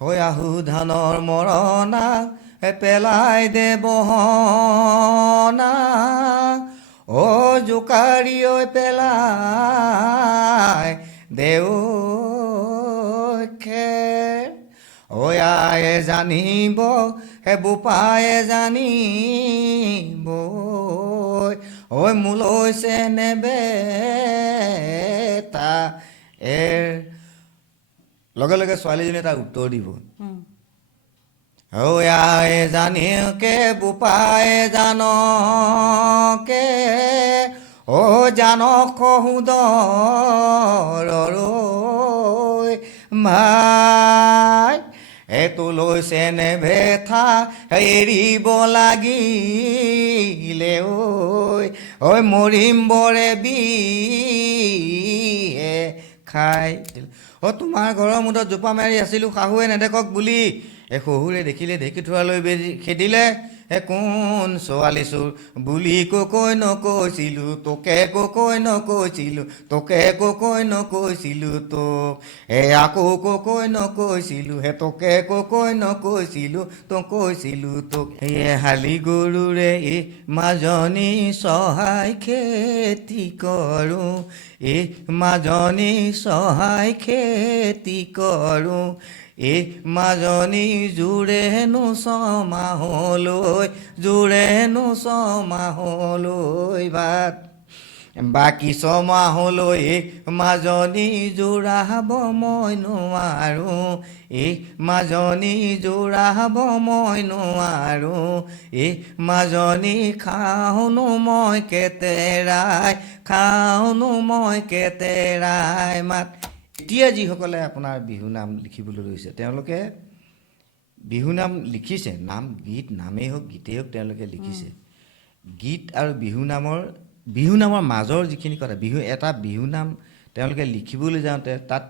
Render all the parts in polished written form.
হৈ আহু ধানৰ মৰণা পেলাই দে বহনা অ জোকাৰি ঐ পেলাই দেও খেৰ ঐ আয়ে জানিব হে বোপায়ে জানিব ঐ মোলৈ চেনেবে তা এৰ লগে লগে ছোৱালীজনীয়ে তাক উত্তৰ দিব ঐ আয়ে জানিকে বোপায়ে জানকে ও জানক সুদৰ ভাই তোলৈ চেনে ভেথা এৰিব লাগিলে ঐ মৰিম বৰে বিহে খাই তোমাৰ ঘৰৰ মুদত জোপা মাৰি আছিলোঁ শাহুৱে নেদেখক বুলি শহুৰে দেখিলে ঢেঁকী থোৱালৈ খেদিলে কোন ছোৱালী চোৰ বুলি কৈ নকৈছিলোঁ তোকে কৈ নকৈছিলোঁ তোকে কৈ নকৈছিলোঁ তোক আকৌ কৈ নকৈছিলোঁ তোকে কৈ নকৈছিলোঁ তোক কৈছিলোঁ তোক শালি গৰুৰে মাজনী চহাই খেতি কৰোঁ মাজনী চহাই খেতি কৰোঁ মাজনী জোৰেনো ছমাহলৈ ভাত বাকী ছমাহলৈ মাজনী জোৰাব মই নোৱাৰোঁ মাজনী জোৰাব মই নোৱাৰোঁ মাজনী খাওঁনো মই কেতেৰাই মাত এতিয়া যিসকলে আপোনাৰ বিহুনাম লিখিবলৈ লৈছে তেওঁলোকে বিহুনাম লিখিছে নাম গীত নামেই হওক গীতেই হওক তেওঁলোকে লিখিছে গীত আৰু বিহুনামৰ মাজৰ যিখিনি কথা এটা বিহুনাম তেওঁলোকে লিখিবলৈ যাওঁতে তাত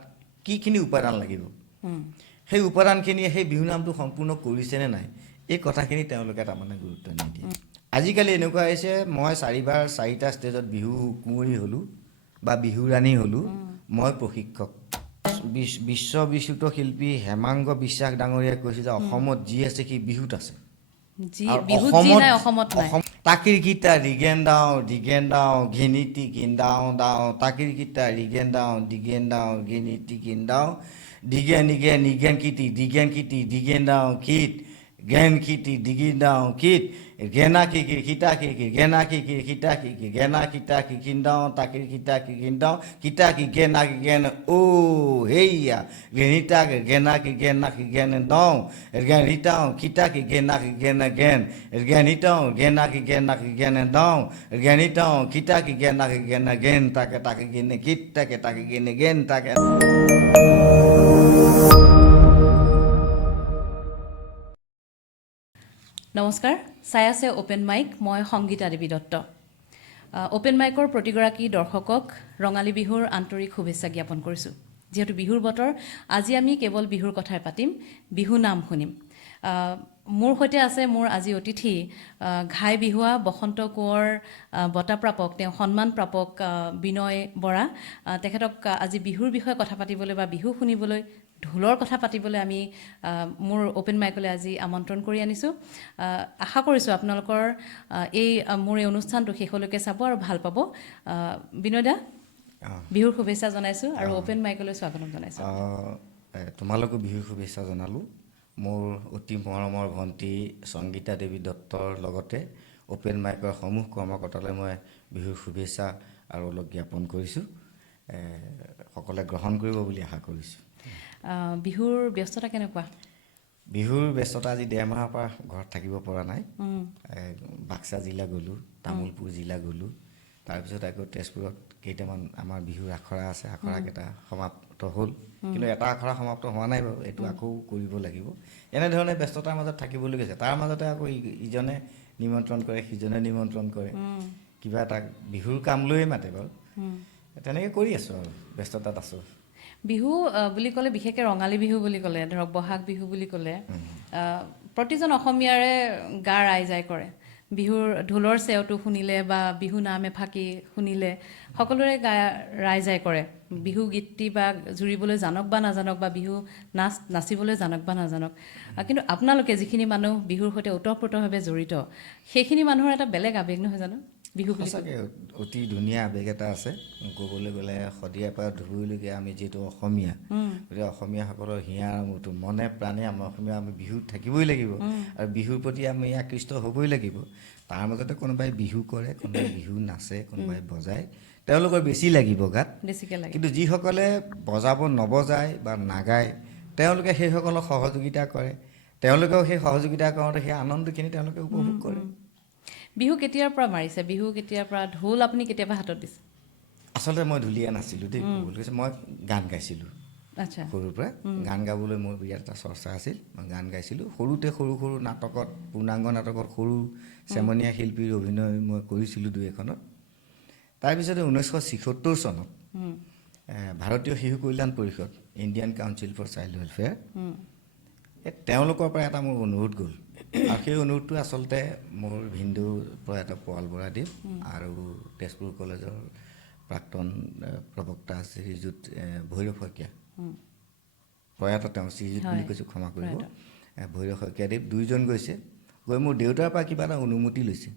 কিখিনি উপাদান লাগিব সেই উপাদানখিনিয়ে সেই বিহুনামটো সম্পূৰ্ণ কৰিছেনে নাই এই কথাখিনি তেওঁলোকে তাৰমানে গুৰুত্ব নিদিয়ে আজিকালি এনেকুৱা হৈছে মই 4টা ষ্টেজত বিহু কুঁৱৰী হ'লোঁ বা বিহুৰাণী হ'লোঁ মই প্ৰশিক্ষক বিশ্ববিশ্ৰুত শিল্পী হেমাংগ বিশ্বাস ডাঙৰীয়াই কৈছে যে অসমত যি আছে সি বিহুত আছে তাকিৰ গীতা ৰিগেন দাওঁ ঘিনিতি গিন্দাওঁ তাকিৰ গীতা ৰিগেন দাওঁ ঘিনিতি গিন্দাওঁ নিগেন কিটি দিগেন দাওঁ কিট গেন কিটি দিগিন দাওঁ কিট গেনা কিকিৰ কিটা কিকিৰ গেনা কিকিৰ কিটা কিকিৰ গেনা কিটা কিকিন্দাওঁ তাকিৰ কিটা কিকিন্দাওঁ কিটা কি গেনা কি গেন হেইয়া গেনিটা গেনা কি গেন দাওঁ গেনিটাওঁ কিটা কি গেন গেনিটাওঁ গেনা কি গেন দাওঁ গেনিটাওঁ কিটা কি গেন তাকে গেনে কিট তাকে গেনে গেন তাকে নমস্কাৰ চাই আছে অপেন মাইক মই সংগীতা দেৱী দত্ত অপেন মাইকৰ প্ৰতিগৰাকী দৰ্শকক ৰঙালী বিহুৰ আন্তৰিক শুভেচ্ছা জ্ঞাপন কৰিছোঁ যিহেতু বিহুৰ বতৰ আজি আমি কেৱল বিহুৰ কথাই পাতিম বিহু নাম শুনিম মোৰ সৈতে আছে মোৰ আজি অতিথি ঘাই বিহুৱা বসন্ত কোঁৱৰ বঁটাপ্ৰাপক তেওঁ সন্মান প্ৰাপক বিনয় বৰা তেখেতক আজি বিহুৰ বিষয়ে কথা পাতিবলৈ বা বিহু শুনিবলৈ ঢোলৰ কথা পাতিবলৈ আমি মোৰ অপেন মাইকলৈ আজি আমন্ত্ৰণ কৰি আনিছোঁ আশা কৰিছোঁ আপোনালোকৰ মোৰ এই অনুষ্ঠানটো শেষলৈকে চাব আৰু ভাল পাব বিনয় দা বিহুৰ শুভেচ্ছা জনাইছোঁ আৰু অপেন মাইকলৈ স্বাগতম জনাইছোঁ তোমালোকো বিহুৰ শুভেচ্ছা জনালোঁ মোৰ অতি মৰমৰ ভণ্টি সংগীতা দেৱী দত্তৰ লগতে অপেন মাইকৰ সমূহ কৰ্মকৰ্তালৈ মই বিহুৰ শুভেচ্ছা আৰু অলপ জ্ঞাপন কৰিছোঁ সকলোৱে গ্ৰহণ কৰিব বুলি আশা কৰিছোঁ বিহুৰ ব্যস্ততা কেনেকুৱা বিহুৰ ব্যস্ততা আজি 1.5 মাহৰ পৰা ঘৰত থাকিব পৰা নাই বাক্সা জিলা গ'লোঁ তামোলপুৰ জিলা গ'লোঁ তাৰপিছত আকৌ তেজপুৰত কেইটামান আমাৰ বিহুৰ আখৰা আছে আখৰাকেইটা সমাপ্ত হ'ল কিন্তু এটা আখৰা সমাপ্ত হোৱা নাই বাৰু এইটো আকৌ কৰিব লাগিব এনেধৰণে ব্যস্ততাৰ মাজত থাকিবলৈ গৈছে তাৰ মাজতে আকৌ ইজনে নিমন্ত্ৰণ কৰে সিজনে নিমন্ত্ৰণ কৰে কিবা এটা বিহুৰ কাম লৈয়ে মাতে বাৰু তেনেকৈ কৰি আছোঁ আৰু ব্যস্ততাত আছোঁ বিহু বুলি ক'লে বিশেষকৈ ৰঙালী বিহু বুলি ক'লে ধৰক বহাগ বিহু বুলি ক'লে প্ৰতিজন অসমীয়াৰে গা ৰাইজাই কৰে বিহুৰ ঢোলৰ চেওটো শুনিলে বা বিহু নাম এফাকি শুনিলে সকলোৰে ৰাইজ আই কৰে বিহু গীতটি বা জুৰিবলৈ জানক বা নাজানক বা বিহু নাচিবলৈ জানক বা নাজানক কিন্তু আপোনালোকে যিখিনি মানুহ বিহুৰ সৈতে ওতঃপ্ৰোতভাৱে জড়িত সেইখিনি মানুহৰ এটা বেলেগ আৱেগ নহয় জানো বিহু বুলি সঁচাকৈ অতি ধুনীয়া আৱেগ এটা আছে ক'বলৈ গ'লে শদিয়াৰ পৰা ধুবুৰীলৈকে আমি যিহেতু অসমীয়া গতিকে অসমীয়াসকলৰ হিয়াৰ আমোদটো মনে প্ৰাণে আমাৰ অসমীয়া আমি বিহুত থাকিবই লাগিব আৰু বিহুৰ প্ৰতি আমি আকৃষ্ট হ'বই লাগিব তাৰ মাজতে কোনোবাই বিহু কৰে কোনোবাই বিহু নাচে কোনোবাই বজায় তেওঁলোকৰ বেছি লাগিব গাত বেছিকৈ লাগে কিন্তু যিসকলে বজাব নবজায় বা নাগায় তেওঁলোকে সেইসকলক সহযোগিতা কৰে তেওঁলোকেও সেই সহযোগিতা কৰোঁতে সেই আনন্দখিনি তেওঁলোকে উপভোগ কৰে বিহু কেতিয়াৰ পৰা মাৰিছে বিহু কেতিয়াৰ পৰা ঢোল আপুনি কেতিয়াবা হাতত দিছে আচলতে মই ঢুলীয়া নাছিলোঁ দেই ক'বলৈ কৈছে মই গান গাইছিলোঁ আচ্ছা সৰুৰ পৰা গান গাবলৈ মোৰ বিৰাট এটা চৰ্চা আছিল মই গান গাইছিলোঁ সৰুতে সৰু সৰু নাটকত পূৰ্ণাংগ নাটকত সৰু চেমনীয়া শিল্পীৰ অভিনয় মই কৰিছিলোঁ দুই এখনত তাৰপিছতে 1976 চনত ভাৰতীয় শিশু কল্যাণ পৰিষদ Indian council for child welfare তেওঁলোকৰ পৰা এটা মোৰ অনুৰোধ গ'ল আৰু সেই অনুৰোধটো আচলতে মোৰ ভিনদেউৰ পৰা এটা পোৱাল বৰাদেৱ আৰু তেজপুৰ কলেজৰ প্ৰাক্তন প্ৰবক্তা শ্ৰীযুত ভৈৰৱ শইকীয়া প্ৰয়াত তেওঁ শ্ৰীযুত বুলি কৈছোঁ ক্ষমা কৰিব ভৈৰৱ শইকীয়াদেৱ দুইজন গৈছে গৈ মোৰ দেউতাৰ পৰা কিবা এটা অনুমতি লৈছে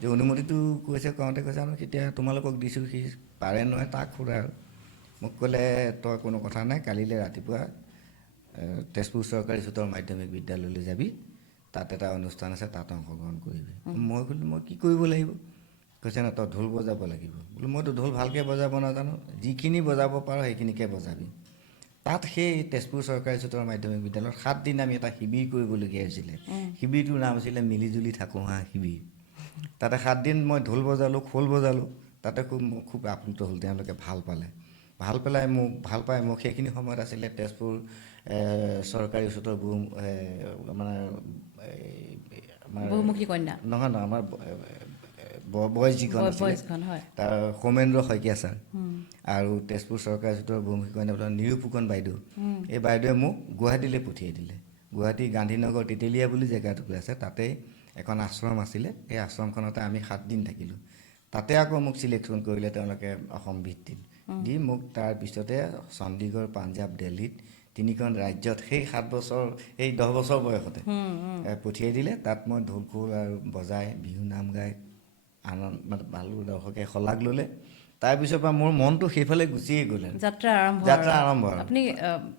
যে অনুমতিটো কওঁতে কৈছে আৰু কেতিয়া তোমালোকক দিছোঁ সি পাৰে নহয় তাক সুৰা আৰু মোক ক'লে তই কোনো কথা নাই কালিলৈ ৰাতিপুৱা তেজপুৰ চৰকাৰী উচ্চতৰ মাধ্যমিক বিদ্যালয়লৈ যাবি তাত এটা অনুষ্ঠান আছে তাত অংশগ্ৰহণ কৰিবি মই ক'লোঁ মই কি কৰিব লাগিব কৈছে ন তই ঢোল বজাব লাগিব বোলো মইতো ঢোল ভালকৈ বজাব নাজানো যিখিনি বজাব পাৰোঁ সেইখিনিকে বজাবি তাত সেই তেজপুৰ চৰকাৰী উচ্চতৰ মাধ্যমিক বিদ্যালয়ত 7 দিন আমি এটা শিবিৰ কৰিবলগীয়া হৈছিলে শিবিৰটোৰ নাম আছিলে মিলিজুলি থাকোঁ হা শিবিৰ তাতে 7 দিন মই ঢোল বজালোঁ খোল বজালোঁ তাতে খুব আপ্লুত হ'ল তেওঁলোকে ভাল পাই মোক সেইখিনি সময়ত আছিলে তেজপুৰ চৰকাৰী উচ্চতৰ মানে বহুমুখী কন্যা নহয় আমাৰ বয়স যিখন আছিলে তাৰ সৌমেন্দ্ৰ শইকীয়া ছাৰ আৰু তেজপুৰ চৰকাৰী উচ্চতৰ বহুমুখী কন্যা নিৰু ফুকন বাইদেউ এই বাইদেৱে মোক গুৱাহাটীলৈ পঠিয়াই দিলে গুৱাহাটী গান্ধীনগৰ তেতেলীয়া বুলি জেগাটুকুৰা আছে তাতে এখন আশ্ৰম আছিলে এই আশ্ৰমখনতে আমি 7 দিন থাকিলোঁ তাতে আকৌ মোক চিলেকশ্যন কৰিলে তেওঁলোকে অসম ভিত্তিত দি মোক তাৰপিছতে চণ্ডীগড় পাঞ্জাৱ দিল্লীত 3খন ৰাজ্যত সেই 7 বছৰ এই 10 বছৰ বয়সতে পঠিয়াই দিলে তাত মই ঢোল খোল আৰু বজাই বিহু নাম গাই আনন্দ মানে ভাল দৰ্শকে শলাগ ল'লে তাৰপিছৰ পৰা মোৰ মনটো সেইফালে গুচিয়ে গ'ল যাত্ৰা আৰম্ভ আপুনি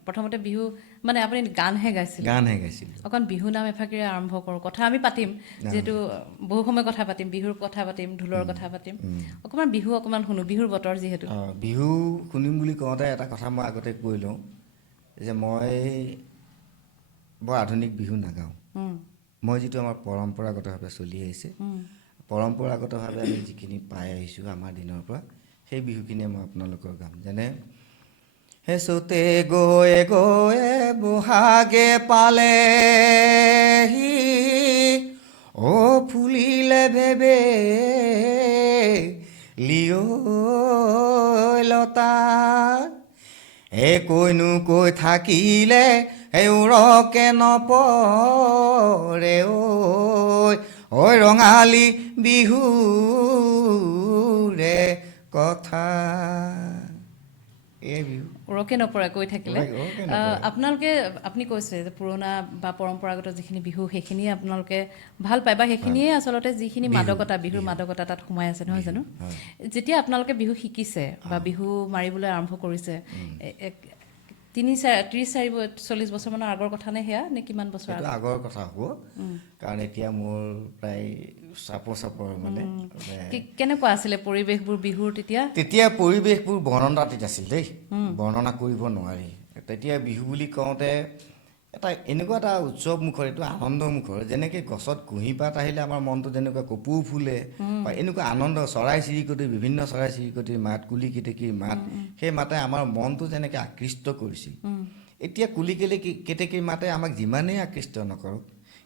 প্ৰথমতে বিহু মানে আপুনি গানহে গাইছিল অকণ বিহু নাম এফাকিৰে আৰম্ভ কৰোঁ কথা আমি পাতিম যিহেতু বহু সময় কথা পাতিম বিহুৰ কথা পাতিম ঢোলৰ কথা পাতিম অকণমান বিহু অকণমান শুনো বিহুৰ বতৰ যিহেতু বিহু শুনিম বুলি কওঁতে এটা কথা মই আগতে কৈ লওঁ যে মই বৰ আধুনিক বিহু নাগাওঁ মই যিটো আমাৰ পৰম্পৰাগতভাৱে চলি আহিছে পৰম্পৰাগতভাৱে আমি যিখিনি পাই আহিছোঁ আমাৰ দিনৰ পৰা সেই বিহুখিনিয়ে মই আপোনালোকৰ গাম যেনে হেচোতে গৈ বহাগে পালেহি ফুলিলে ভেবে লিঅ লতা কৈনো কৈ থাকিলে উৰকে নপৰে ঐ ৰঙালী বিহুৰে কথা এই বিহু উৰকে নপৰে কৈ থাকিলে আপোনালোকে আপুনি কৈছে যে পুৰণা বা পৰম্পৰাগত যিখিনি বিহু সেইখিনিয়ে আপোনালোকে ভাল পায় বা সেইখিনিয়ে আচলতে যিখিনি মাদকতা বিহুৰ মাদকতা তাত সোমাই আছে নহয় জানো যেতিয়া আপোনালোকে বিহু শিকিছে বা বিহু মাৰিবলৈ আৰম্ভ কৰিছে 30-40 বছৰমানৰ আগৰ কথা নে সেয়া নে কিমান বছৰ আগৰ কথা হ'ব কাৰণ এতিয়া মোৰ প্ৰায় চাপৰ মানে কেনেকুৱা আছিলে পৰিৱেশবোৰ বিহুৰ তেতিয়া পৰিৱেশবোৰ বৰ্ণনাতীত আছিল দেই বৰ্ণনা কৰিব নোৱাৰি তেতিয়া বিহু বুলি কওঁতে এটা এনেকুৱা এটা উৎসৱ মুখৰ এইটো আনন্দ মুখৰ যেনেকৈ গছত কুঁহিপাত আহিলে আমাৰ মনটো যেনেকুৱা কপৌ ফুলে বা এনেকুৱা আনন্দ চৰাই চিৰিকটিৰ বিভিন্ন চৰাই চিৰিকটিৰ মাত কুলি কেতেকীৰ মাত সেই মাতে আমাৰ মনটো যেনেকৈ আকৃষ্ট কৰিছিল এতিয়া কুলি কেতেকীৰ মাতে আমাক যিমানেই আকৃষ্ট নকৰক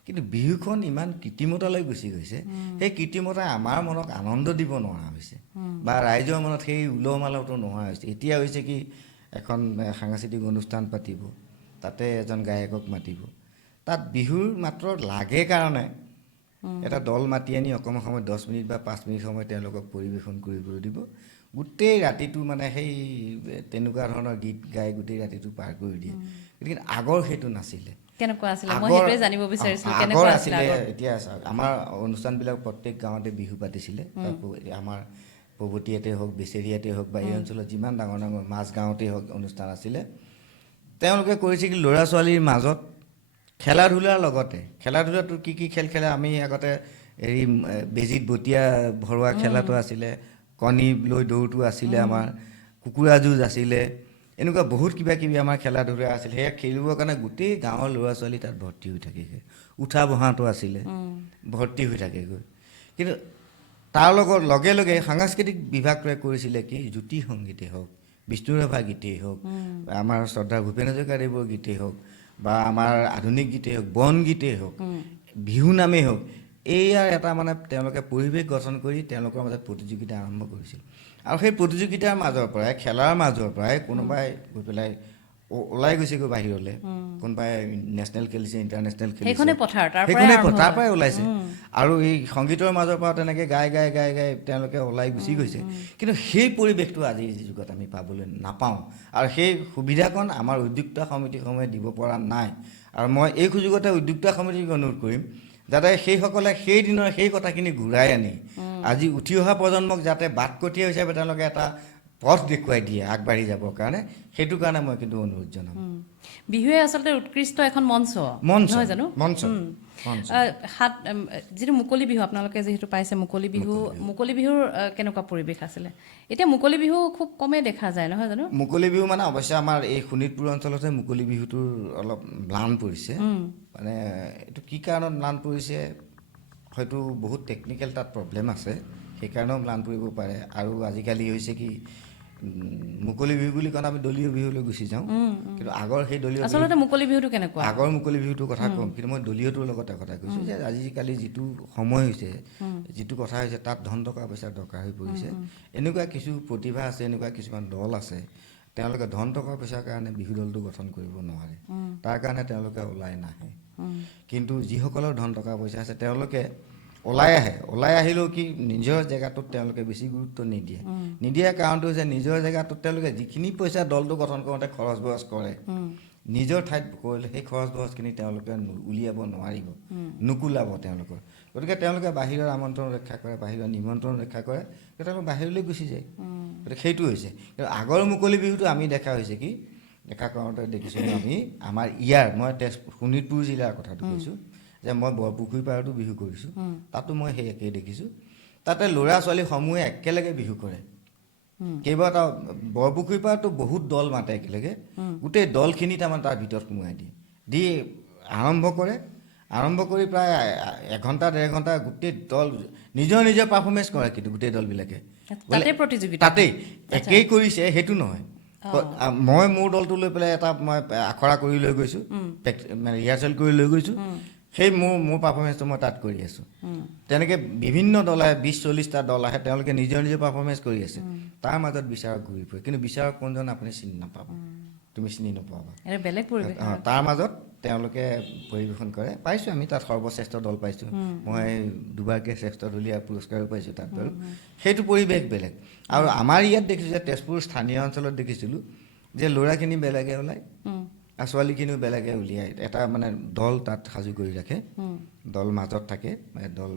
কিন্তু বিহুখন ইমান কৃত্ৰিমতালৈ গুচি গৈছে সেই কৃত্ৰিমতাই আমাৰ মনক আনন্দ দিব নোৱাৰা হৈছে বা ৰাইজৰ মনত সেই উলহ মালহটো নোহোৱা হৈছে এতিয়া হৈছে কি এখন সাংস্কৃতিক অনুষ্ঠান পাতিব তাতে এজন গায়কক মাতিব তাত বিহুৰ মাত্ৰ লাগে কাৰণে এটা দল মাতি আনি অকণমান সময় 10 মিনিট বা 5 মিনিট সময় তেওঁলোকক পৰিৱেশন কৰিবলৈ দিব গোটেই ৰাতিটো মানে সেই তেনেকুৱা ধৰণৰ গীত গাই গোটেই ৰাতিটো পাৰ কৰি দিয়ে গতিকে আগৰ সেইটো নাছিলে কেনেকুৱা আছিলে মই সেইটোৱে জানিব বিচাৰিছিলোঁ আগৰ কেনেকুৱা আছিলে আছিলে এতিয়া আমাৰ অনুষ্ঠানবিলাক প্ৰত্যেক গাঁৱতে বিহু পাতিছিলে আমাৰ পৱতীয়াতে হওক বেচেৰিয়াতে হওক বা এই অঞ্চলত যিমান ডাঙৰ ডাঙৰ মাজগাঁৱতেই হওক অনুষ্ঠান আছিলে তেওঁলোকে কৰিছে কি ল'ৰা ছোৱালীৰ মাজত খেলা ধূলাৰ লগতে খেলা ধূলাটো কি খেল খেলে আমি আগতে হেৰি বেজীত বটিয়া ভৰোৱা খেলাটো আছিলে কণী লৈ দৌৰটো আছিলে আমাৰ কুকুৰা যুঁজ আছিলে এনেকুৱা বহুত কিবা কিবি আমাৰ খেলা ধূলা আছিলে সেয়া খেলিবৰ কাৰণে গোটেই গাঁৱৰ ল'ৰা ছোৱালী তাত ভৰ্তি হৈ থাকেগৈ উঠা বহাটো আছিলে ভৰ্তি হৈ থাকেগৈ কিন্তু তাৰ লগত লগে লগে সাংস্কৃতিক বিভাগটোৱে কৰিছিলে কি জ্যোতি সংগীতেই হওক বিষ্ণুৰাভা গীতেই হওক আমাৰ শ্ৰদ্ধা ভূপেন হাজৰিকাদেৱৰ গীতেই হওক বা আমাৰ আধুনিক গীতেই হওক বনগীতেই হওক বিহু নামেই হওক এইয়াৰ এটা মানে তেওঁলোকে পৰিৱেশ গঠন কৰি তেওঁলোকৰ মাজত প্ৰতিযোগিতা আৰম্ভ কৰিছিল আৰু সেই প্ৰতিযোগিতাৰ মাজৰ পৰাই খেলাৰ মাজৰ পৰাই কোনোবাই গৈ পেলাই ওলাই গৈছেগৈ বাহিৰলৈ কোনোবাই নেশ্যনেল খেলিছে ইণ্টাৰনেশ্যনেল খেলিছে সেইখনে পথাৰ তাৰ পৰাই ওলাইছে আৰু এই সংগীতৰ মাজৰ পৰা তেনেকৈ গাই গাই গাই গাই তেওঁলোকে ওলাই গুচি গৈছে কিন্তু সেই পৰিৱেশটো আজিৰ যুগত আমি পাবলৈ নাপাওঁ আৰু সেই সুবিধাকণ আমাৰ উদ্যোক্তা সমিতিসমূহে দিব পৰা নাই আৰু মই এই সুযোগতে উদ্যোক্তা সমিতিক অনুৰোধ কৰিম যাতে সেইসকলে সেই দিনৰ সেই কথাখিনি ঘূৰাই আনি আজি উঠি অহা প্ৰজন্মক যাতে বাটকটীয়া হিচাপে তেওঁলোকে এটা পথ দেখুৱাই দিয়ে আগবাঢ়ি যাবৰ কাৰণে সেইটো কাৰণে মই কিন্তু অনুৰোধ জনাম বিহুৱে আচলতে উৎকৃষ্ট এখন মঞ্চ নহয় জানো যিটো মুকলি বিহু আপোনালোকে যিহেতু পাইছে মুকলি বিহুৰ কেনেকুৱা পৰিৱেশ আছিলে এতিয়া মুকলি বিহু খুব কমেই দেখা যায় নহয় জানো মুকলি বিহু মানে অৱশ্যে আমাৰ এই শোণিতপুৰ অঞ্চলতে মুকলি বিহুটোৰ অলপ ম্লান পৰিছে মানে এইটো কি কাৰণত ম্লান পৰিছে হয়তো বহুত টেকনিকেল তাত প্ৰব্লেম আছে সেইকাৰণেও ম্লান পৰিব পাৰে আৰু আজিকালি হৈছে কি মুকলি বিহু বুলি কওঁ আমি দলীয় বিহুলৈ গুচি যাওঁ কিন্তু আগৰ সেই দলীয় আচলতে মুকলি বিহুটো কেনেকুৱা আগৰ মুকলি বিহুটোৰ কথা ক'ম কিন্তু মই দলীয়টোৰ লগতে কথা কৈছোঁ যে আজিকালি যিটো সময় হৈছে যিটো কথা হৈছে তাত ধন টকা পইচা দৰকাৰ হৈ পৰিছে এনেকুৱা কিছু প্ৰতিভা আছে এনেকুৱা কিছুমান দল আছে তেওঁলোকে ধন টকা পইচাৰ কাৰণে বিহু দলটো গঠন কৰিব নোৱাৰে তাৰ কাৰণে তেওঁলোকে ওলাই নাহে কিন্তু যিসকলৰ ধন টকা পইচা আছে তেওঁলোকে ওলাই আহিলেও কি নিজৰ জেগাটোত তেওঁলোকে বেছি গুৰুত্ব নিদিয়াৰ কাৰণটো হৈছে নিজৰ জেগাটোত তেওঁলোকে যিখিনি পইচা দলটো গঠন কৰোঁতে খৰচ বৰচ কৰে নিজৰ ঠাইত কৰিলে সেই খৰচ বৰচখিনি তেওঁলোকে উলিয়াব নোৱাৰিব নুকুলাব তেওঁলোকৰ গতিকে তেওঁলোকে বাহিৰৰ আমন্ত্ৰণ ৰক্ষা কৰে বাহিৰৰ নিমন্ত্ৰণ ৰক্ষা কৰে তেওঁলোকে বাহিৰলৈ গুচি যায় গতিকে সেইটো হৈছে কিন্তু আগৰ মুকলি বিহুটো আমি দেখা হৈছে কি দেখা কৰোঁতে দেখিছোঁ আমি আমাৰ ইয়াৰ মই শোণিতপুৰ জিলাৰ কথাটো কৈছোঁ যে মই বৰপুখুৰী পাৰতো বিহু কৰিছোঁ তাতো মই সেই একেই দেখিছোঁ তাতে ল'ৰা ছোৱালীসমূহে একেলগে বিহু কৰে কেইবাটাও বৰপুখুৰী পাৰতো বহুত দল মাতে একেলগে গোটেই দলখিনি তাৰমানে তাৰ ভিতৰত সোমোৱাই দি আৰম্ভ কৰি প্ৰায় 1 ঘণ্টা 1.5 ঘণ্টা গোটেই দল নিজৰ পাৰফৰ্মেঞ্চ কৰে কিন্তু গোটেই দলবিলাকে তাতেই একেই কৰিছে সেইটো নহয় মই মোৰ দলটো লৈ পেলাই এটা মই আখৰা কৰি লৈ গৈছোঁ মানে ৰিহাৰ্চেল কৰি লৈ গৈছোঁ সেই মোৰ পাৰফৰ্মেঞ্চটো মই তাত কৰি আছোঁ তেনেকৈ বিভিন্ন দল আহে 20-40টা দল আহে তেওঁলোকে নিজৰ পাৰফৰ্মেঞ্চ কৰি আছে তাৰ মাজত বিচাৰক ঘূৰি ফুৰে কিন্তু বিচাৰক কোনজন আপুনি চিনি নাপাব তুমি চিনি নোপোৱাবা বেলেগ পৰিৱেশ তাৰ মাজত তেওঁলোকে পৰিৱেশন কৰে পাইছোঁ আমি তাত সৰ্বশ্ৰেষ্ঠ দল পাইছোঁ মই দুবাৰকৈ শ্ৰেষ্ঠ দলীয় পুৰস্কাৰো পাইছোঁ তাত বাৰু সেইটো পৰিৱেশ বেলেগ আৰু আমাৰ ইয়াত দেখিছোঁ যে তেজপুৰ স্থানীয় অঞ্চলত দেখিছিলোঁ যে ল'ৰাখিনি বেলেগে ওলায় আৰু ছোৱালীখিনিও বেলেগে উলিয়াই এটা মানে দল তাত সাজু কৰি ৰাখে দল মাজত থাকে দল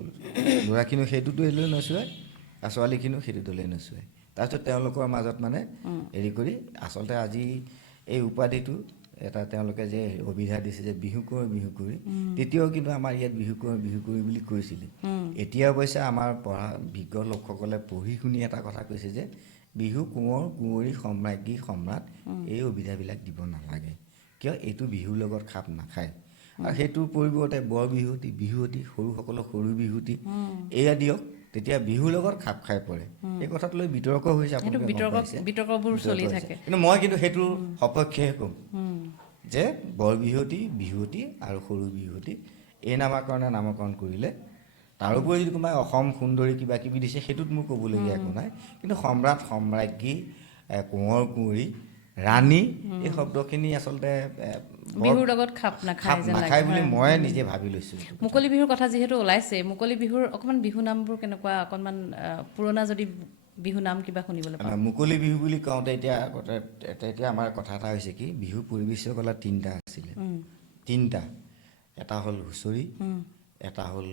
ল'ৰাখিনিও সেইটো দলেই নচুৱায় আৰু ছোৱালীখিনিও সেইটো দলেই নচুৱায় তাৰপিছত তেওঁলোকৰ মাজত মানে হেৰি কৰি আচলতে আজি এই উপাধিটো এটা তেওঁলোকে যে অভিধা দিছে যে বিহু কৰি তেতিয়াও কিন্তু আমাৰ ইয়াত বিহু কৰি বুলি কৈছিলে এতিয়া অৱশ্যে আমাৰ পঢ়া বিজ্ঞ লোকসকলে পঢ়ি শুনি এটা কথা কৈছে যে বিহু কোঁৱৰ কুঁৱৰী সম্ৰাজ্ঞী সম্ৰাট এই অভিধাবিলাক দিব নালাগে কিয় এইটো বিহুৰ লগত খাপ নাখায় আৰু সেইটোৰ পৰিৱৰ্তে বৰ বিহুৱতী সৰুসকলক সৰু বিহুৱতী এয়া দিয়ক তেতিয়া বিহুৰ লগত খাপ খাই পৰে এই কথাটো লৈ বিতৰ্ক হৈছে বিতৰ্কবোৰ চলি থাকে কিন্তু মই কিন্তু সেইটোৰ সপক্ষেহে ক'ম যে বৰ বিহুৱতী আৰু সৰু বিহুৱতী এই নামকৰণ কৰিলে তাৰোপৰি যদি কোনোবাই অসম সুন্দৰী কিবা কিবি দিছে সেইটোত মোৰ ক'বলগীয়া একো নাই কিন্তু সম্ৰাট সম্ৰাজ্ঞী কোঁৱৰ কুঁৱৰী ৰাণী এই শব্দখিনি আচলতে বিহুৰ লগত খাপ নাখায় যেন নাখায় বুলি লাগে মই নিজে ভাবি লৈছোঁ। মুকলি বিহুৰ কথা যিহেতু ওলাইছে মুকলি বিহুৰ অকণমান বিহু নামবোৰ কেনেকুৱা অকণমান পুৰণা যদি বিহু নাম কিবা শুনিবলৈ পাওঁ মুকলি বিহু বুলি কওঁতে এতিয়া আমাৰ কথা এটা হৈছে কি বিহু পৰিৱেশ কলা 3টা আছিলে 3টা এটা হ'ল হুঁচৰি এটা হ'ল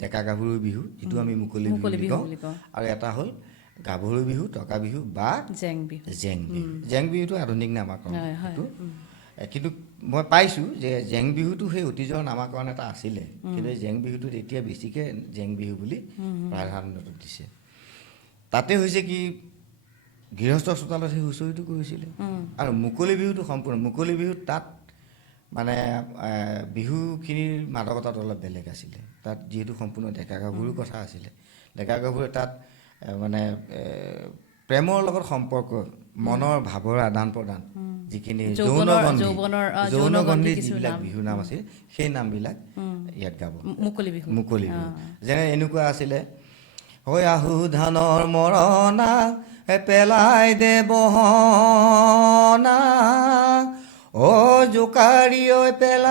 ডেকা গাভৰু বিহু যিটো আমি মুকলি বিহু বুলি কওঁ আৰু এটা হ'ল গাভৰু বিহু টকা বিহু বা জেং বিহু জেং বিহুটো আধুনিক নামাকৰণ কিন্তু মই পাইছোঁ যে জেং বিহুটো সেই অতীজৰ নামাকৰণ এটা আছিলে কিন্তু জেং বিহুটোত এতিয়া বেছিকৈ জেং বিহু বুলি প্ৰাধান্যটো দিছে তাতে হৈছে কি গৃহস্থ চোতালত সেই হুঁচৰিটো কৰিছিলে আৰু মুকলি বিহুটো সম্পূৰ্ণ মুকলি বিহুত তাত মানে বিহুখিনিৰ মাদকতাটো অলপ বেলেগ আছিলে তাত যিহেতু সম্পূৰ্ণ ডেকা গাভৰুৰ কথা আছিলে ডেকা গাভৰুৱে তাত মানে প্ৰেমৰ লগত সম্পৰ্ক মনৰ ভাৱৰ আদান প্ৰদান যিখিনি যৌনগন্ধি যিবিলাক বিহু নাম আছিল সেই নামবিলাক ইয়াত গাব মুকলি বিহু যেনে এনেকুৱা আছিলে হৈ আহু ধানৰ মৰণা পেলাই দে বহনা অ জোকাৰি ঐ পেলাই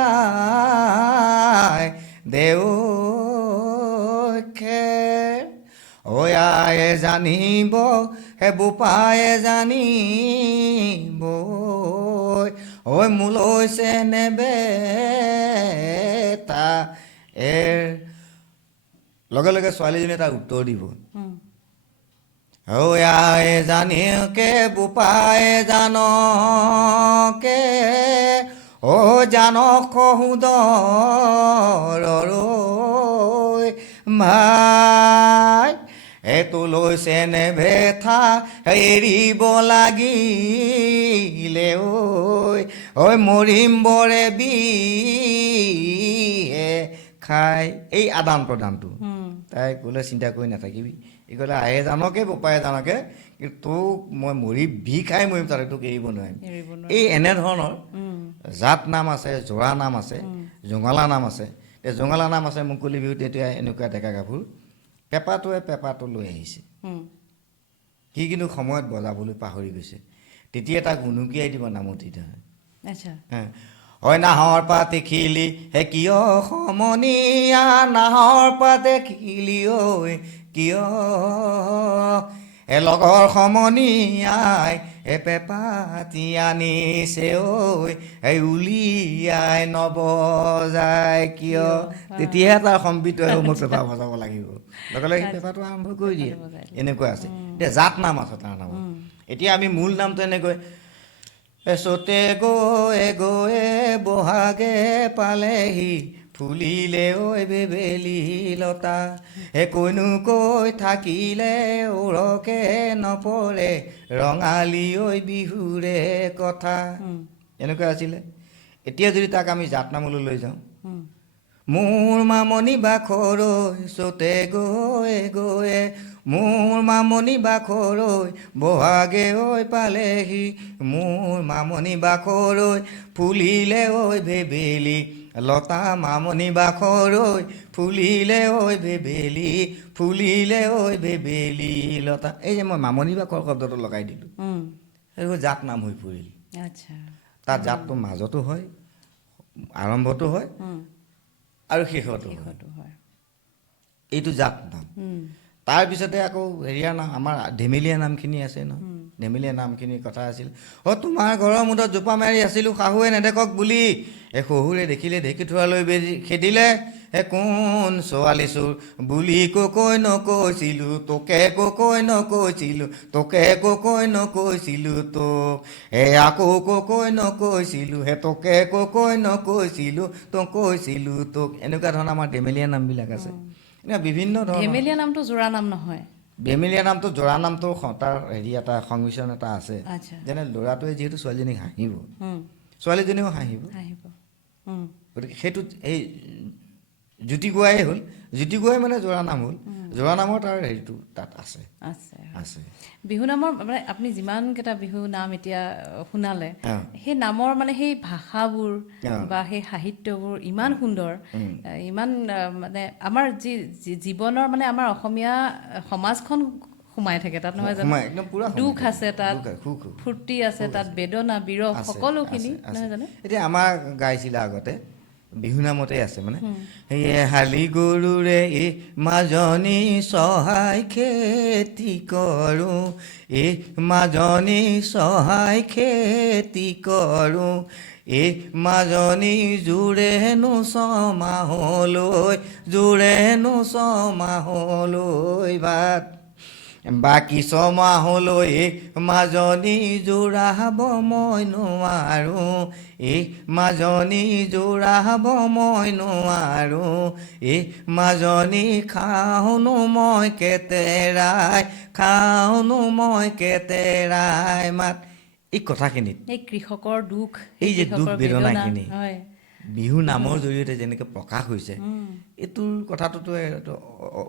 দেও খেৰ ঐ আয়ে জানিব হে বোপায়ে জানিব ঐ মোলৈছে নেবে তা লগে লগে ছোৱালীজনীয়ে তাক উত্তৰ দিব ঐ আয়ে জানিকে বোপায়ে জানকে ও জানক সুদৰ ভাই এটো লৈছে নে ভেথা এৰিব লাগিলে ঐ মৰিম বৰে বিহে খাই এই আদান প্ৰদানটো তাই ক'লে চিন্তা কৰি নাথাকিবি এই ক'লে আয়ে জানকে বোপায়ে জানকে কিন্তু তোক মই মৰি বি খাই মৰিম তাতে তোক এৰিব নোৱাৰিম এই এনেধৰণৰ জাত নাম আছে জোৰা নাম আছে জোঙালা নাম আছে জোঙালা নাম আছে মুকলি বিহুত এতিয়া এনেকুৱা ডেকা গাভৰু পেপাটো লৈ আহিছে সি কিন্তু সময়ত বজাবলৈ পাহৰি গৈছে তেতিয়া তাক উনুকিয়াই দিব নামতিত হয় নাহৰ পাত দেখিলি হে কিয় সমনীয়া নাহৰ পাত দেখিলি ঐ কিয় লগৰ সমনীয়াই পেপাতি আনিছে ঐ উলিয়াই নবজাই কিয় তেতিয়াহে তাৰ সম্বিত মোৰ পেপা বজাব লাগিব লগে লগে পেপাটো আৰম্ভ কৰি দিয়ে এনেকুৱা আছে এতিয়া জাত নাম আছে তাৰ নামত এতিয়া আমি মূল নামটো এনেকৈ চতে গৈ বহাগে পালেহি ফুলিলে ঐ বেবেলি লতা কৈনো কৈ থাকিলে ওৰকে নপৰে ৰঙালী ঐ বিহুৰে কথা এনেকুৱা আছিলে এতিয়া যদি তাক আমি জাত নামলৈ লৈ যাওঁ মোৰ মামনি বাখৰৈ চতে গৈ মোৰ মামনি বাখৰৈ বহাগে ঐ পালেহি মোৰ মামনি বাখৰৈ ফুলিলে ঐ ভেবেলি লতা মামনি বাখৰৈ ফুলিলে ঐ ভেবেলি ফুলিলে ঐ ভেবেলি লতা এই যে মই মামনি বাখৰ শব্দটো লগাই দিলোঁ সেইবোৰ জাত নাম হৈ পৰিল তাত জাতটো মাজতো হয় আৰম্ভটো হয় আৰু শেষতো হয় এইটো জাত নাম তাৰপিছতে আকৌ হেৰিয়াৰ নাম আমাৰ ধেমেলীয়া নামখিনি আছে ন ধেমেলীয়া নামখিনিৰ কথা আছিল তোমাৰ ঘৰৰ মুঠত জোপা মাৰি আছিলোঁ শাহুৱে নেদেখক বুলি শহুৰে দেখিলে ঢেঁকী থোৱালৈ খেদিলে কোন ছোৱালী চোৰ বুলি কৈ নকৈছিলোঁ তোকে কৈ নকৈছিলোঁ তোকে কৈ নকৈছিলোঁ তোক আকৌ কৈ নকৈছিলোঁ তোকে কৈ নকৈছিলোঁ তোক কৈছিলোঁ তোক এনেকুৱা ধৰণৰ আমাৰ ধেমেলীয়া নামবিলাক আছে বিভিন্ন ধৰণৰ ধেমেলীয়া নামটো জোৰা নাম নহয় ধেমেলীয়া নামটো জোৰা নামটো তাৰ হেৰি এটা সংমিশ্ৰণ এটা আছে যেনে ল'ৰাটোৱে যিহেতু ছোৱালীজনীক হাঁহিব ছোৱালীজনীও হাঁহিব গতিকে সেইটোত এই জ্যোতি গোৱাই হ'ল জ্যোতি গোৱাই মানে জোৰা নাম হ'ল জোৰা নামৰ তাৰ হেৰিটো তাত আছে বিহু নামৰ মানে আপুনি যিমানকেইটা বিহু নাম এতিয়া শুনালে সেই নামৰ মানে সেই ভাষাবোৰ বা সেই সাহিত্যবোৰ ইমান সুন্দৰ ইমান মানে আমাৰ যি জীৱনৰ মানে আমাৰ অসমীয়া সমাজখন সোমাই থাকে তাত নহয় জানো সোমাই একদম পুৰা দুখ আছে তাত সুখ ফূৰ্তি আছে তাত বেদনা বিৰহ সকলোখিনি নহয় জানো এতিয়া আমাৰ গাইছিলে আগতে বিহুনামতে আছে মানে সেয়ে হালি গৰুৰে এই মাজনী সহায় খেতি কৰোঁ এই মাজনী সহায় খেতি কৰোঁ এই মাজনী জোৰেনো ছমাহলৈ ভাত বাকী ছমাহলৈ মাজনী জোৰাব মই নোৱাৰোঁ এই মাজনী জোৰাব মই নোৱাৰোঁ এই মাজনী খাওঁনো মই কেতেৰাই মাত এই কথাখিনিত এই কৃষকৰ দুখ এই যে দুখ বেদনাখিনি হয় বিহু নামৰ জৰিয়তে যেনেকৈ প্ৰকাশ হৈছে এইটোৰ কথাটোতো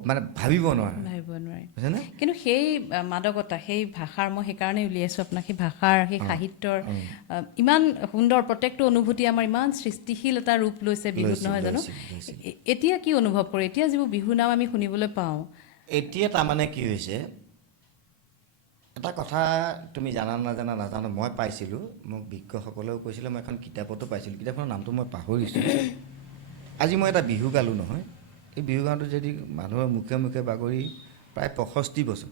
মানে ভাবিব নোৱাৰে বুজিছেনে কিন্তু সেই মাদকতা সেই ভাষাৰ মই সেইকাৰণে উলিয়াইছোঁ আপোনাক সেই ভাষাৰ সেই সাহিত্যৰ ইমান সুন্দৰ প্ৰত্যেকটো অনুভূতি আমাৰ ইমান সৃষ্টিশীল এটা ৰূপ লৈছে বিহুত নহয় জানো এতিয়া কি অনুভৱ কৰে এতিয়া যিবোৰ বিহু নাম আমি শুনিবলৈ পাওঁ এতিয়া তাৰমানে কি হৈছে এটা কথা তুমি জানা নাজানো মই পাইছিলোঁ মোক বিজ্ঞসকলেও কৈছিলে মই এখন কিতাপতো পাইছিলোঁ কিতাপখনৰ নামটো মই পাহৰিছোঁ আজি মই এটা বিহু গালোঁ নহয় এই বিহু গানটো যদি মানুহৰ মুখে মুখে বাগৰি প্ৰায় 65 বছৰ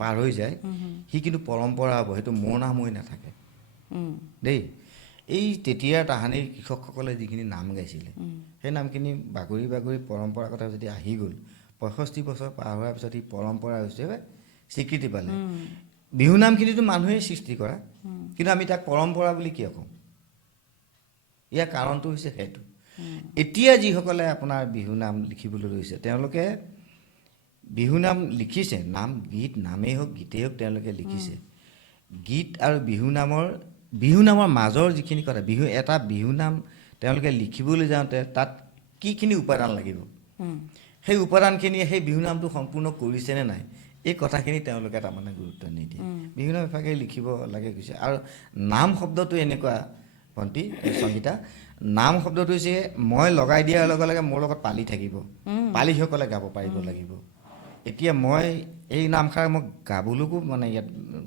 পাৰ হৈ যায় সি কিন্তু পৰম্পৰা হ'ব সেইটো মোৰ নাম হৈ নাথাকে দেই এই তেতিয়াৰ তাহানিৰ কৃষকসকলে যিখিনি নাম গাইছিলে সেই নামখিনি বাগৰি পৰম্পৰাগত যদি আহি গ'ল 65 বছৰ পাৰ হোৱাৰ পিছত সি পৰম্পৰা হিচাপে স্বীকৃতি পালে বিহু নামখিনিতো মানুহেই সৃষ্টি কৰা কিন্তু আমি তাক পৰম্পৰা বুলি কিয় কওঁ ইয়াৰ কাৰণটো হৈছে সেইটো এতিয়া যিসকলে আপোনাৰ বিহু নাম লিখিবলৈ লৈছে তেওঁলোকে বিহু নাম লিখিছে নাম গীত নামেই হওক গীতেই হওক তেওঁলোকে লিখিছে গীত আৰু বিহু নামৰ মাজৰ যিখিনি কথা এটা বিহু নাম তেওঁলোকে লিখিবলৈ যাওঁতে তাত কিখিনি উপাদান লাগিব সেই উপাদানখিনিয়ে সেই বিহু নামটো সম্পূৰ্ণ কৰিছেনে নাই এই কথাখিনি তেওঁলোকে তাৰমানে গুৰুত্ব নিদিয়ে বিহু নাম এফাকে লিখিব লাগে কৈছে আৰু নাম শব্দটো এনেকুৱা ভণ্টি সংগীতা নাম শব্দটো হৈছে মই লগাই দিয়াৰ লগে লগে মোৰ লগত পালি থাকিব পালিসকলে গাব পাৰিব লাগিব এতিয়া মই এই নামষাৰ মই গাবলৈকো মানে ইয়াত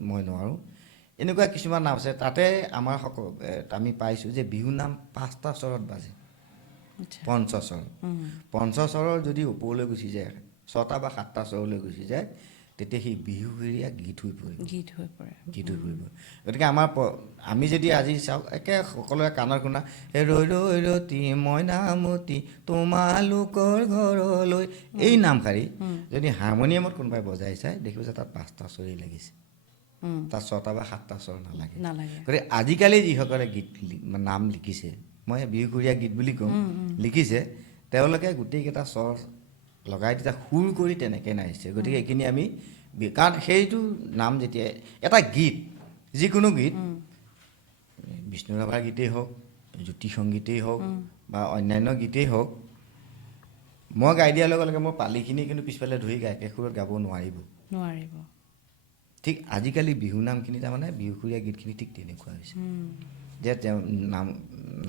মই নোৱাৰোঁ এনেকুৱা কিছুমান নাম আছে তাতে আমাৰ আমি পাইছোঁ যে বিহু নাম 5টা স্বৰত বাজে পঞ্চস্বৰৰ যদি ওপৰলৈ গুচি যায় 6টা বা 7টা স্বৰলৈ গুচি যায় তেতিয়া সেই বিহুগীয়া গীত হৈ পৰে গতিকে আমি যদি আজি চাওক একে সকলোৱে কাণৰ শুনা ৰৈ ৰৈ ৰতি মইনামতি তোমালোকৰ ঘৰলৈ এই নামশাৰী যদি হাৰমনিয়ামত কোনোবাই বজাই চাই দেখিব যে তাত 5টা স্বৰেই লাগিছে তাত 6টা বা 7টা স্বৰ নালাগে গতিকে আজিকালি যিসকলে গীত নাম লিখিছে মই বিহুগীয়া গীত বুলি কওঁ লিখিছে তেওঁলোকে গোটেইকেইটা স্বৰ লগাই তেতিয়া সুৰ কৰি তেনেকৈ নাহিছে গতিকে এইখিনি আমি কাৰণ সেইটো নাম যেতিয়া এটা গীত যিকোনো গীত বিষ্ণু ৰাভাৰ গীতেই হওক জ্যোতি সংগীতেই হওক বা অন্যান্য গীতেই হওক মই গাই দিয়াৰ লগে লগে মোৰ পালিখিনি কিন্তু পিছফালে ধৰি গায়কে সুৰত গাব নোৱাৰিব ঠিক আজিকালি বিহু নামখিনি তাৰমানে বিহুসুৰীয়া গীতখিনি ঠিক তেনেকুৱা হৈছে যে তেওঁ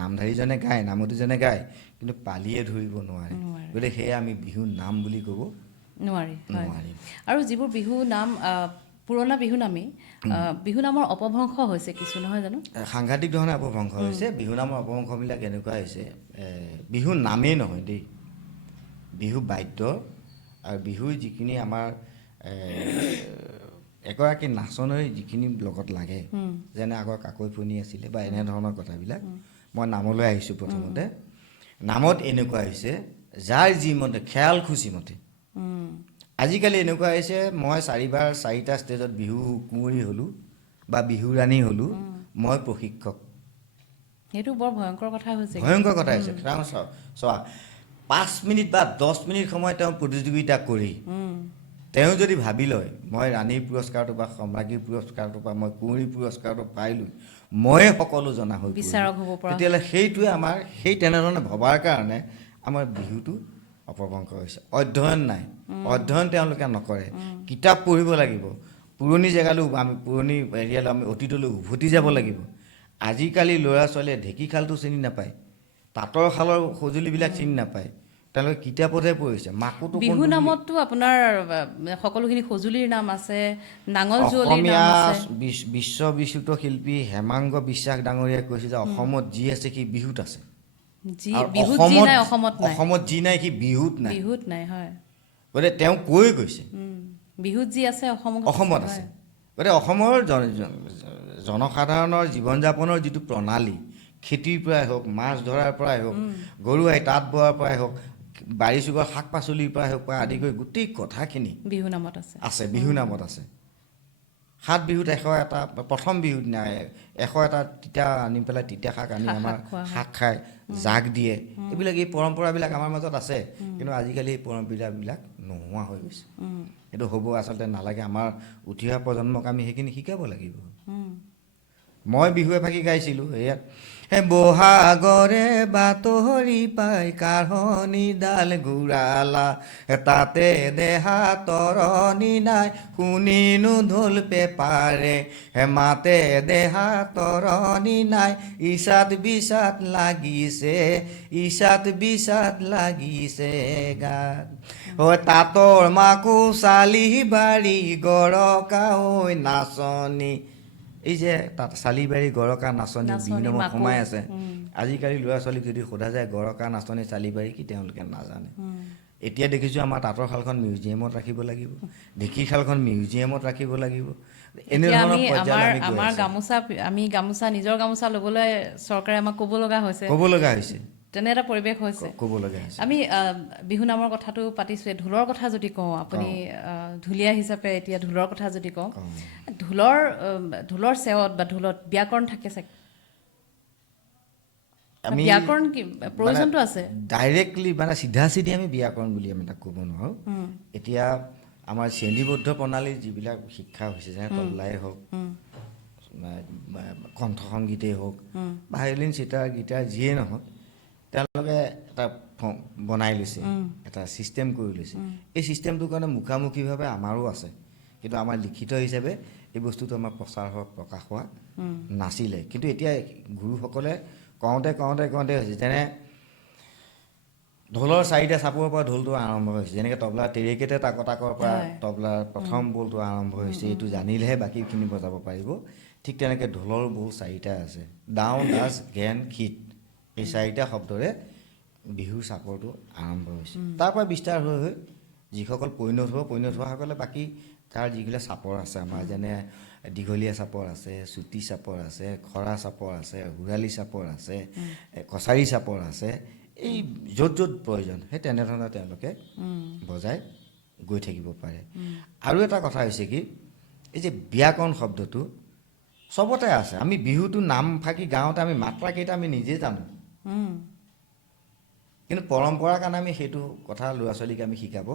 নামধাৰীজনে গায় নামতিজনে গায় কিন্তু পালিয়ে ধৰিব নোৱাৰে গতিকে সেয়া আমি বিহু নাম বুলি ক'ব নোৱাৰিম আৰু যিবোৰ বিহু নাম পুৰণা বিহু নামেই বিহু নামৰ অপভ্ৰংশ হৈছে কিছু নহয় জানো সাংঘাতিক ধৰণে অপভ্ৰংশ হৈছে বিহু নামৰ অপভ্ৰংশবিলাক এনেকুৱা হৈছে বিহু নামেই নহয় দেই বিহু বাদ্য আৰু বিহুৰ যিখিনি আমাৰ এগৰাকী নাচনীৰ যিখিনি লগত লাগে যেনে আগৰ কাকৈ ফণি আছিলে বা এনেধৰণৰ কথাবিলাক মই নামলৈ আহিছোঁ প্ৰথমতে নামত এনেকুৱা হৈছে যাৰ যি মতে খেয়াল খুচি মতে আজিকালি এনেকুৱা হৈছে মই 4টা ষ্টেজত বিহু কুঁৱৰী হ'লোঁ বা বিহু ৰাণী হ'লোঁ মই প্ৰশিক্ষক সেইটো বৰ ভয়ংকৰ কথা হৈছে কাৰণ চোৱা 5 মিনিট বা 10 মিনিট সময় তেওঁ প্ৰতিযোগিতা কৰি তেওঁ যদি ভাবি লয় মই ৰাণীৰ পুৰস্কাৰটো বা সম্ৰাজ্ঞীৰ পুৰস্কাৰটো বা মই কুঁৱৰী পুৰস্কাৰটো পাইলোঁ মই সকলো জনা হৈ বিচাৰক হ'ব পৰা তেতিয়াহ'লে সেইটোৱে আমাৰ সেই তেনেধৰণে ভবাৰ কাৰণে আমাৰ বিহুটো অপভ্ৰংশ হৈছে অধ্যয়ন নাই অধ্যয়ন তেওঁলোকে নকৰে কিতাপ পঢ়িব লাগিব পুৰণি জেগালৈ আমি পুৰণি এৰিয়ালৈ আমি অতীতলৈ উভতি যাব লাগিব আজিকালি ল'ৰা ছোৱালীয়ে ঢেঁকী খালটো চিনি নাপায় তাঁতৰ শালৰ সঁজুলিবিলাক চিনি নাপায় তেওঁলোকে কিতাপতহে পঢ়িছে মাকোতো বিহু নামততো আপোনাৰ সকলোখিনি সঁজুলিৰ নাম আছে, নাঙল যুৱলিৰ নাম অসমীয়া আছে। বিশ্ববিশ্ৰুত শিল্পী হেমাংগ বিশ্বাস ডাঙৰীয়াই কৈছে যে অসমত যি আছে সি বিহুত আছে। বিহুত যি নাই অসমত নাই, অসমত যি নাই সি বিহুত নাই, বিহুত নাই, হয়। গতিকে তেওঁ কৈ গৈছে বিহুত যি আছে অসমত আছে। গতিকে অসমৰ জনসাধাৰণৰ জীৱন যাপনৰ যিটো প্ৰণালী, খেতিৰ পৰাই হওক, মাছ ধৰাৰ পৰাই হওক, গৰু আই তাঁত বোৱাৰ পৰাই হওক, বাৰী চুকৰ শাক পাচলিৰ পৰাই হওক পৰা আদি কৰি গোটেই কথাখিনি বিহু নামত আছে, বিহু নামত আছে। ৭ বিহুত 101টা, প্ৰথম বিহুত নাই 101টা তিতা আনি পেলাই তিতা শাক আনি আমাৰ শাক খায়, জাগ দিয়ে, এইবিলাক এই পৰম্পৰাবিলাক আমাৰ মাজত আছে। কিন্তু আজিকালি এই পৰম্পৰাবিলাক নোহোৱা হৈ গৈছে। সেইটো হ'ব আচলতে নালাগে। আমাৰ উঠি অহা প্ৰজন্মক আমি সেইখিনি শিকাব লাগিব। মই বিহু এফাকি গাইছিলোঁ ইয়াত, বহাগৰে বাতৰি পাই কাঢ়নিডাল ঘূৰালা, তাতে দেহা তৰণি নাই শুনিনো ঢোল পেপাৰে, মাতে দেহা তৰণি নাই ইচাত বিচাত লাগিছে, ইচাত বিচাত লাগিছে গাত, তাঁতৰ মাকো চালি বাৰী গৰকা ঐ নাচনী। এই যে তাত চালিবাৰী গৰকা নাচনী বিহু নামত সোমাই আছে। আজিকালি ল'ৰা ছোৱালীক যদি সোধা যায় গৰকা নাচনী চালিবাৰী কি, তেওঁলোকে নাজানে। এতিয়া দেখিছোঁ আমাৰ তাঁতৰ শালখন মিউজিয়ামত ৰাখিব লাগিব, ঢেঁকী শালখন মিউজিয়ামত ৰাখিব লাগিব। এনেধৰণৰ পৰ্যায়লৈ আমাৰ গামোচা নিজৰ গামোচা ল'বলৈ চৰকাৰে আমাক ক'ব লগা হৈছে। তেনে এটা পৰিৱেশ হৈছে। আমি বিহু নামৰ কথাটো পাতিছোৱে। ঢোলৰ কথা যদি কওঁ, আপুনি ঢুলীয়া হিচাপে এতিয়া ঢোলৰ কথা যদি কওঁ, ঢোলৰ চেৱত বা ঢোলত ব্যাকৰণ থাকে চাগে। ব্যাকৰণ কি প্ৰয়োজনটো আছে? ডাইৰেক্টলি মানে চিধা চিধি আমি ব্যাকৰণ বুলি আমি তাক ক'ব নোৱাৰোঁ। এতিয়া আমাৰ শ্ৰেণীবদ্ধ প্ৰণালীৰ যিবিলাক শিক্ষা হৈছে, যেনে তবলাই হওক, কণ্ঠ সংগীতেই হওক, ভায়লিন, চিটাৰ, গীটাৰ যিয়েই নহওক, তেওঁলোকে এটা বনাই লৈছে, এটা ছিষ্টেম কৰি লৈছে। এই ছিষ্টেমটোৰ কাৰণে মুখামুখিভাৱে আমাৰো আছে, কিন্তু আমাৰ লিখিত হিচাপে এই বস্তুটো আমাৰ প্ৰচাৰ হোৱা প্ৰকাশ হোৱা নাছিলে। কিন্তু এতিয়া গুৰুসকলে কওঁতে হৈছে, যেনে ঢোলৰ 4টা চাপৰ পৰা ঢোলটো আৰম্ভ হৈছে, যেনেকৈ তবলা তেৰেকেতে তাকৰ পৰা তবলাৰ প্ৰথম বলটো আৰম্ভ হৈছে, এইটো জানিলেহে বাকীখিনি বজাব পাৰিব। ঠিক তেনেকৈ ঢোলৰ বল 4টা আছে, দাও, দাজ, ঘেন, খিত, এই 4টা শব্দৰে বিহুৰ চাপৰটো আৰম্ভ হৈছে। তাৰ পৰা বিস্তাৰ হৈ হৈ যিসকল পৰিণত হোৱাসকলে বাকী তাৰ যিবিলাক চাপৰ আছে আমাৰ, যেনে দীঘলীয়া চাপৰ আছে, চুটি চাপৰ আছে, খৰা চাপৰ আছে, হুৰালি চাপৰ আছে, কছাৰী চাপৰ আছে, এই য'ত য'ত প্ৰয়োজন সেই তেনেধৰণে তেওঁলোকে বজাই গৈ থাকিব পাৰে। আৰু এটা কথা হৈছে কি, এই যে ব্যাকৰণ শব্দটো চবতে আছে। আমি বিহুটো নাম ফাঁকি গাঁৱতে আমি মাত্ৰাকেইটা আমি নিজে জানো, কিন্তু পৰম্পৰাৰ কাৰণে আমি সেইটো কথা ল'ৰা ছোৱালীক আমি শিকাব,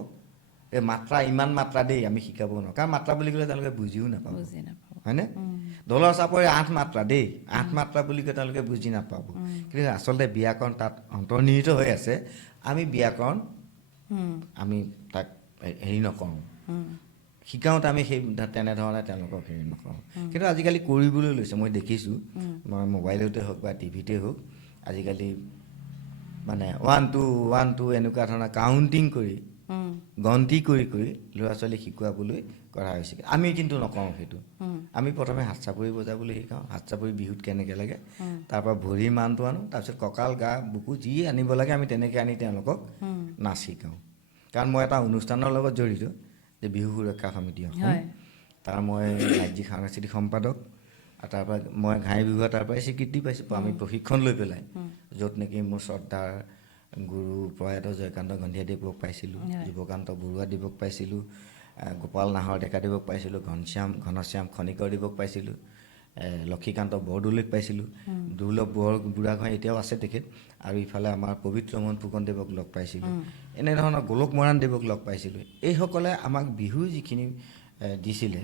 এই মাত্ৰা ইমান মাত্ৰা দেই আমি শিকাব নোৱাৰোঁ। কাৰণ মাত্ৰা বুলি ক'লে তেওঁলোকে বুজিও নাপাব, হয়নে? ঢোলৰ চাপৰে 8 মাত্ৰা দেই, 8 মাত্ৰা বুলি কৈ তেওঁলোকে বুজি নাপাব। কিন্তু আচলতে ব্যাকৰণ তাত অন্তৰ্নিহিত হৈ আছে। আমি ব্যাকৰণ আমি তাক হেৰি নকৰোঁ, শিকাওঁতে আমি সেই তেনেধৰণে তেওঁলোকক হেৰি নকৰোঁ। কিন্তু আজিকালি কৰিবলৈ লৈছে, মই দেখিছোঁ, মই মোবাইলতে হওক বা টিভিতে হওক, আজিকালি মানে 1 2 এনেকুৱা ধৰণৰ কাউণ্টিং কৰি গন্তি কৰি ল'ৰা ছোৱালীক শিকোৱাবলৈ কৰা হৈছে। আমি কিন্তু নকৰোঁ সেইটো। আমি প্ৰথমে হাত চাপৰি বজাবলৈ শিকাওঁ, হাত চাপৰি বিহুত কেনেকৈ লাগে, তাৰপৰা ভৰিৰ মানটো আনো, তাৰপিছত কঁকাল, গা, বুকু যি আনিব লাগে আমি তেনেকৈ আনি তেওঁলোকক নাচ শিকাওঁ। কাৰণ মই এটা অনুষ্ঠানৰ লগত জড়িত, যে বিহু সুৰক্ষা সমিতি অসম, তাৰ মই ৰাজ্যিক সাংস্কৃতিক সম্পাদক। আৰু তাৰপৰা মই ঘাই বিহুৱা তাৰ পৰাই স্বীকৃতি পাইছোঁ, আমি প্ৰশিক্ষণ লৈ পেলাই, য'ত নেকি মোৰ শ্ৰদ্ধাৰ গুৰু প্ৰয়াত জয়কান্ত গণ্ঠিয়াদেৱক পাইছিলোঁ, যুৱকান্ত বৰুৱাদেৱক পাইছিলোঁ, গোপাল নাহৰ ডেকাদেৱক পাইছিলোঁ, ঘনশ্যাম খনিকৰদেৱক পাইছিলোঁ, লক্ষীকান্ত বৰদলৈক পাইছিলোঁ, দুৰ্লভ বুঢ়াগোহাঁই এতিয়াও আছে তেখেত, আৰু ইফালে আমাৰ পবিত্ৰ মোহন ফুকনদেৱক লগ পাইছিলোঁ, এনেধৰণৰ গোলক মৰাণ দেৱক লগ পাইছিলোঁ। এইসকলে আমাক বিহু যিখিনি দিছিলে,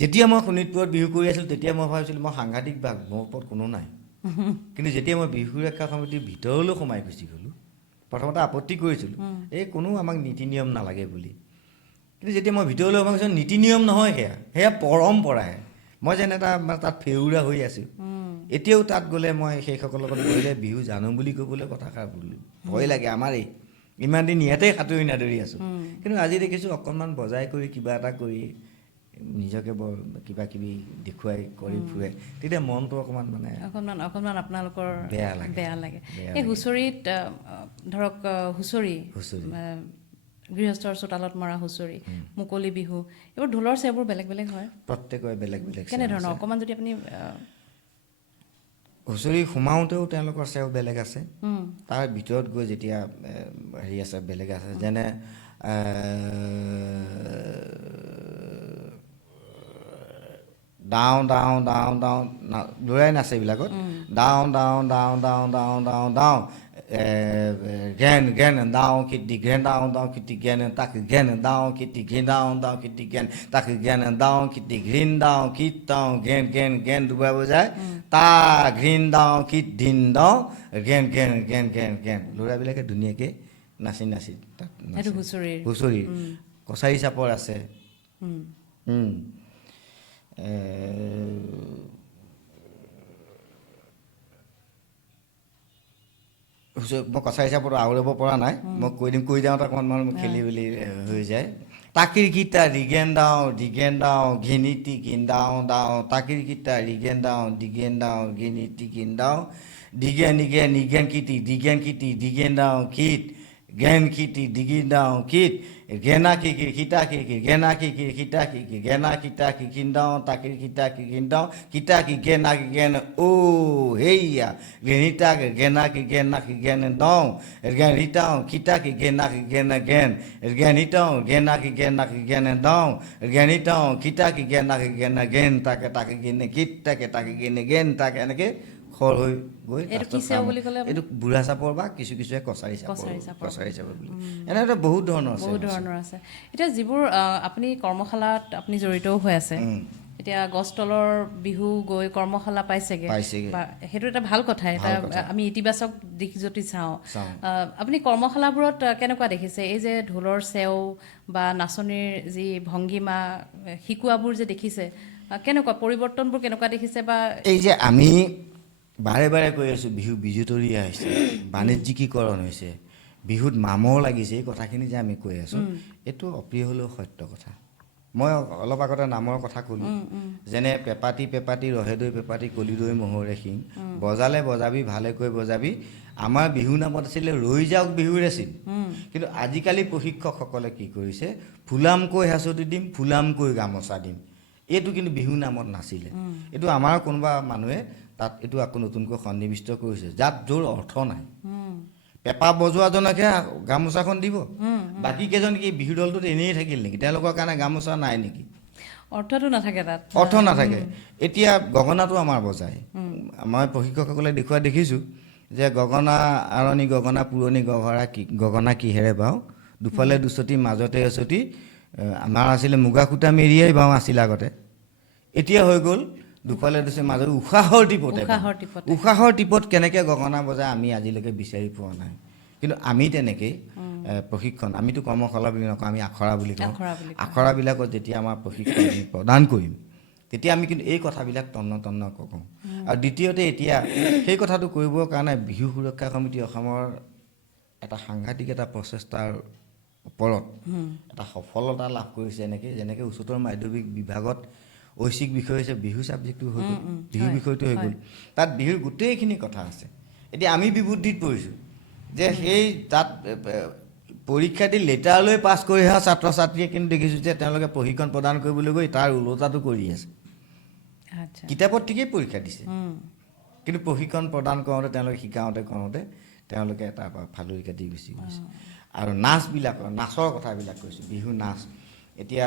যেতিয়া মই শোণিতপুৰত বিহু কৰি আছিলোঁ তেতিয়া মই ভাবিছিলোঁ মই সাংঘাতিক বাঘ, মোৰ ওপৰত কোনো নাই। কিন্তু যেতিয়া মই বিহু সুৰক্ষা সমিতিৰ ভিতৰলৈ সোমাই গুচি গ'লোঁ, প্ৰথমতে আপত্তি কৰিছিলোঁ, এই কোনো আমাক নীতি নিয়ম নালাগে বুলি। কিন্তু যেতিয়া মই ভিতৰলৈ সোমাই গৈছোঁ, নীতি নিয়ম নহয়, সেয়া পৰম্পৰাই। মই যেন এটা তাত ফেউৰা হৈ আছোঁ। এতিয়াও তাত গ'লে মই সেইসকলৰ লগত গ'লে বিহু জানো বুলি ক'বলৈ কথাষাৰ ভয় লাগে আমাৰেই, ইমান দিন ইয়াতে সাঁতুৰি নাদৰি আছোঁ কিন্তু আজি দেখিছোঁ অকণমান বজাই কৰি কিবা এটা কৰি নিজকে বৰ কিবা কিবি দেখুৱাই কৰি ফুৰে তেতিয়া মনটো অকণমান মানে অকণমান আপোনালোকৰ বেয়া লাগে বেয়া এই হুঁচৰিত ধৰক হুঁচৰি গৃহস্থৰ চোতালত মৰা হুঁচৰি মুকলি বিহু এইবোৰ ঢোলৰ চেওবোৰ বেলেগ বেলেগ হয় প্ৰত্যেকৰে বেলেগ বেলেগ কেনেধৰণৰ অকণমান যদি আপুনি হুঁচৰি সোমাওঁতেও তেওঁলোকৰ চেও বেলেগ আছে তাৰ ভিতৰত গৈ যেতিয়া হেৰি আছে বেলেগ আছে যেনে ডাও ডাও ডাও ডাও ল'ৰাই নাচে এইবিলাকত ডাও ডাও ডাও ডাও ডাও ডাও ডাও গেন গেন ডাও কিটি গেন ডাও ডাও কিটি গেন তাক গেন ডাও কিটি ঘিন ডাও ডাও কিটি গেন তাক গেন ডাও কিটি ঘিন ডাও কিট ডাও গেন গেন গেন দুবাৰ বজায় তা ঘিন ডাও কিট ধিন ডাও গেন গেন গেন গেন গেন ল'ৰাবিলাকে ধুনীয়াকৈ নাচি নাচি তাত হুঁচৰি কছাৰী চাপৰ আছে মই কছাৰী চাপৰটো আওৰাব পৰা নাই মই কৈ যাওঁতে অকণমান খেলি মেলি হৈ যায় তাকিৰ গীতা ৰিগেন দাও ঘিনিটি কিন দাও দাও তাকিৰ গীতা ৰিগেন দাও ঘিনিটি কিন দাও দিগেন কিটি দিগেন দাও কিট গেন কিটি দিগিন দাও কিট গেনা কিকি খিতা কিকি গেনা কিকি খিতা কিকি গেনা কিতা কিকিন দাও তাকিৰ কিতা কিকিন দাও কিতা কি গেনা কি গেন ও হেইয়া গেনিতা গেনা কি গেন দাও গেনিতাও কিতা কি গেন গেনিতাও গেনা কি গেন দাও গেনিতাও কিতা কি গেন তাকে গেনে কিত তাকে গেন তাকে এনেকৈ খৰ হৈ গৈ এইটো বুঢ়া চাপৰ বা কিছুৱে কছাৰী চাপৰ বুলি এনেদৰে বহুত ধৰণৰ আছে এতিয়া যিবোৰ আপুনি কৰ্মশালাত আপুনি জড়িতও হৈ আছে এতিয়া গছতলৰ বিহু গৈ কৰ্মশালা পাইছেগৈ বা সেইটো এটা ভাল কথা এটা আমি ইতিবাচক দিশ যদি চাওঁ আপুনি কৰ্মশালাবোৰত কেনেকুৱা দেখিছে এই যে ঢোলৰ চেও বা নাচনীৰ যি ভংগীমা শিকোৱাবোৰ যে দেখিছে কেনেকুৱা পৰিৱৰ্তনবোৰ কেনেকুৱা দেখিছে বা এই যে আমি বাৰে বাৰে কৈ আছোঁ বিহু বিজুতৰীয়া হৈছে বাণিজ্যিকীকৰণ হৈছে বিহুত মামৰ লাগিছে এই কথাখিনি যে আমি কৈ আছোঁ এইটো অপ্ৰিয় হ'লেও সত্য কথা মই অলপ আগতে নামৰ কথা ক'লোঁ যেনে পেপাতি ৰহে দৈ পেপাতি কলি দৈ মহৰে শিং বজালে বজাবি ভালেকৈ বজাবি আমাৰ বিহু নামত আছিলে ৰৈ যাওক বিহুৰে চিন কিন্তু আজিকালি প্ৰশিক্ষকসকলে কি কৰিছে ফুলামকৈ হাঁচতি দিম ফুলামকৈ গামোচা দিম এইটো কিন্তু বিহু নামত নাছিলে এইটো আমাৰ কোনোবা মানুহে তাত এইটো আকৌ নতুনকৈ সন্নিৱিষ্ট কৰিছে যাত য'ৰ অৰ্থ নাই পেপা বজোৱাজনকহে গামোচাখন দিব বাকী কেইজন কি বিহু দলটোত এনেই থাকিল নেকি তেওঁলোকৰ কাৰণে গামোচা নাই নেকি অৰ্থটো নাথাকে তাত অৰ্থ নাথাকে এতিয়া গগনাটো আমাৰ বজায় মই প্ৰশিক্ষকসকলে দেখুওৱা দেখিছোঁ যে গগনা আৰণি গগনা পুৰণি গগনা কিহেৰে বাওঁ দুফালে দুচটি মাজতে এচটি আমাৰ আছিলে মুগা সূতা মেৰিয়াই বাওঁ আছিল আগতে এতিয়া হৈ গ'ল দুফালে দুচটি মাজত উশাহৰ টিপত কেনেকৈ গগনা বজায় আমি আজিলৈকে বিচাৰি পোৱা নাই কিন্তু আমি তেনেকেই প্ৰশিক্ষণ আমিতো কৰ্মশালা বুলি নকওঁ আমি আখৰা বুলি কওঁ আখৰাবিলাকত যেতিয়া আমাৰ প্ৰশিক্ষণ প্ৰদান কৰিম তেতিয়া আমি কিন্তু এই কথাবিলাক তন্ন কওঁ আৰু দ্বিতীয়তে এতিয়া সেই কথাটো কৰিবৰ কাৰণে বিহু সুৰক্ষা সমিতি অসমৰ এটা সাংঘাতিক এটা প্ৰচেষ্টাৰ ওপৰত এটা সফলতা লাভ কৰিছে যেনেকৈ উচ্চতৰ মাধ্যমিক বিভাগত ঐচ্ছিক বিষয় হৈছে বিহু ছাবজেক্টটো হৈ গ'ল বিহু বিষয়টো হৈ গ'ল তাত বিহুৰ গোটেইখিনি কথা আছে এতিয়া আমি বিবুদ্ধিত পৰিছোঁ যে সেই তাত পৰীক্ষা দি লেটাৰলৈ পাছ কৰি অহা ছাত্ৰ ছাত্ৰীয়ে কিন্তু দেখিছোঁ যে তেওঁলোকে প্ৰশিক্ষণ প্ৰদান কৰিবলৈ গৈ তাৰ ওলোটাটো কৰি আছে কিতাপত ঠিকেই পৰীক্ষা দিছে কিন্তু প্ৰশিক্ষণ প্ৰদান কৰোঁতে তেওঁলোকে কৰোঁতে তেওঁলোকে তাৰ পৰা ফালৰি কাটি গুচি গৈছে আৰু নাচৰ কথাবিলাক কৈছোঁ বিহু নাচ এতিয়া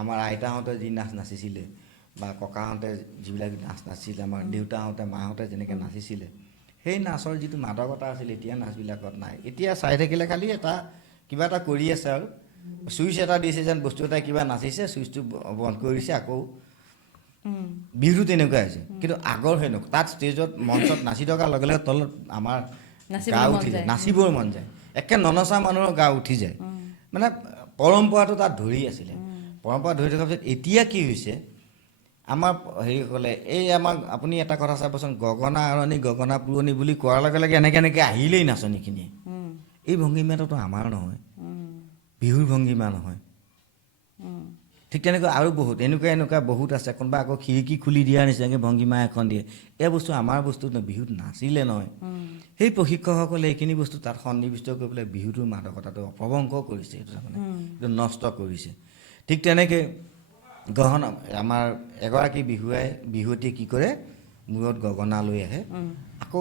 আমাৰ আইতাহঁতে যি নাচ নাচিছিলে বা ককাহঁতে যিবিলাক নাচ নাচিছিলে আমাৰ দেউতাহঁতে মাহঁতে যেনেকৈ নাচিছিলে সেই নাচৰ যিটো মাদকতা আছিলে এতিয়া নাচবিলাকত নাই এতিয়া চাই থাকিলে খালি কিবা এটা কৰি আছে আৰু চুইচ এটা দিছে যেন বস্তু এটা কিবা নাচিছে চুইচটো বন্ধ কৰি দিছে আকৌ বিহুটো তেনেকুৱা হৈছে কিন্তু আগৰ হেনো তাত ষ্টেজত মঞ্চত নাচি থকাৰ লগে লগে তলত আমাৰ গা উঠি যায় নাচিবৰ মন যায় একে ননচা মানুহৰ গা উঠি যায় মানে পৰম্পৰাটো তাত ধৰি আছিলে পৰম্পৰা ধৰি থকাৰ পিছত এতিয়া কি হৈছে আমাৰ হেৰিসকলে এই আমাক আপুনি এটা কথা চাবচোন গগনা আৰণি গগনা পুৰণি বুলি কোৱাৰ লগে লগে এনেকৈ আহিলেই নাচনীখিনিয়ে এই ভংগীমাটোতো আমাৰ নহয়, বিহুৰ ভংগীমা নহয়। ঠিক তেনেকৈ আৰু বহুত এনেকুৱা বহুত আছে। কোনোবা আকৌ খিৰিকী খুলি দিয়াৰ নিচিনাকৈ ভংগীমা এখন দিয়ে। এই বস্তু আমাৰ বস্তু নহয়, বিহুত নাছিলে নহয়। সেই প্ৰশিক্ষকসকলে এইখিনি বস্তু তাত সন্নিৱিষ্ট কৰি পেলাই বিহুটোৰ মাদকতাটো অপভংশ কৰিছে, এইটো তাৰমানে এইটো নষ্ট কৰিছে। ঠিক তেনেকৈ গহনা আমাৰ এগৰাকী বিহুৱতীয়ে কি কৰে, মূৰত গগনা লৈ আহে, আকৌ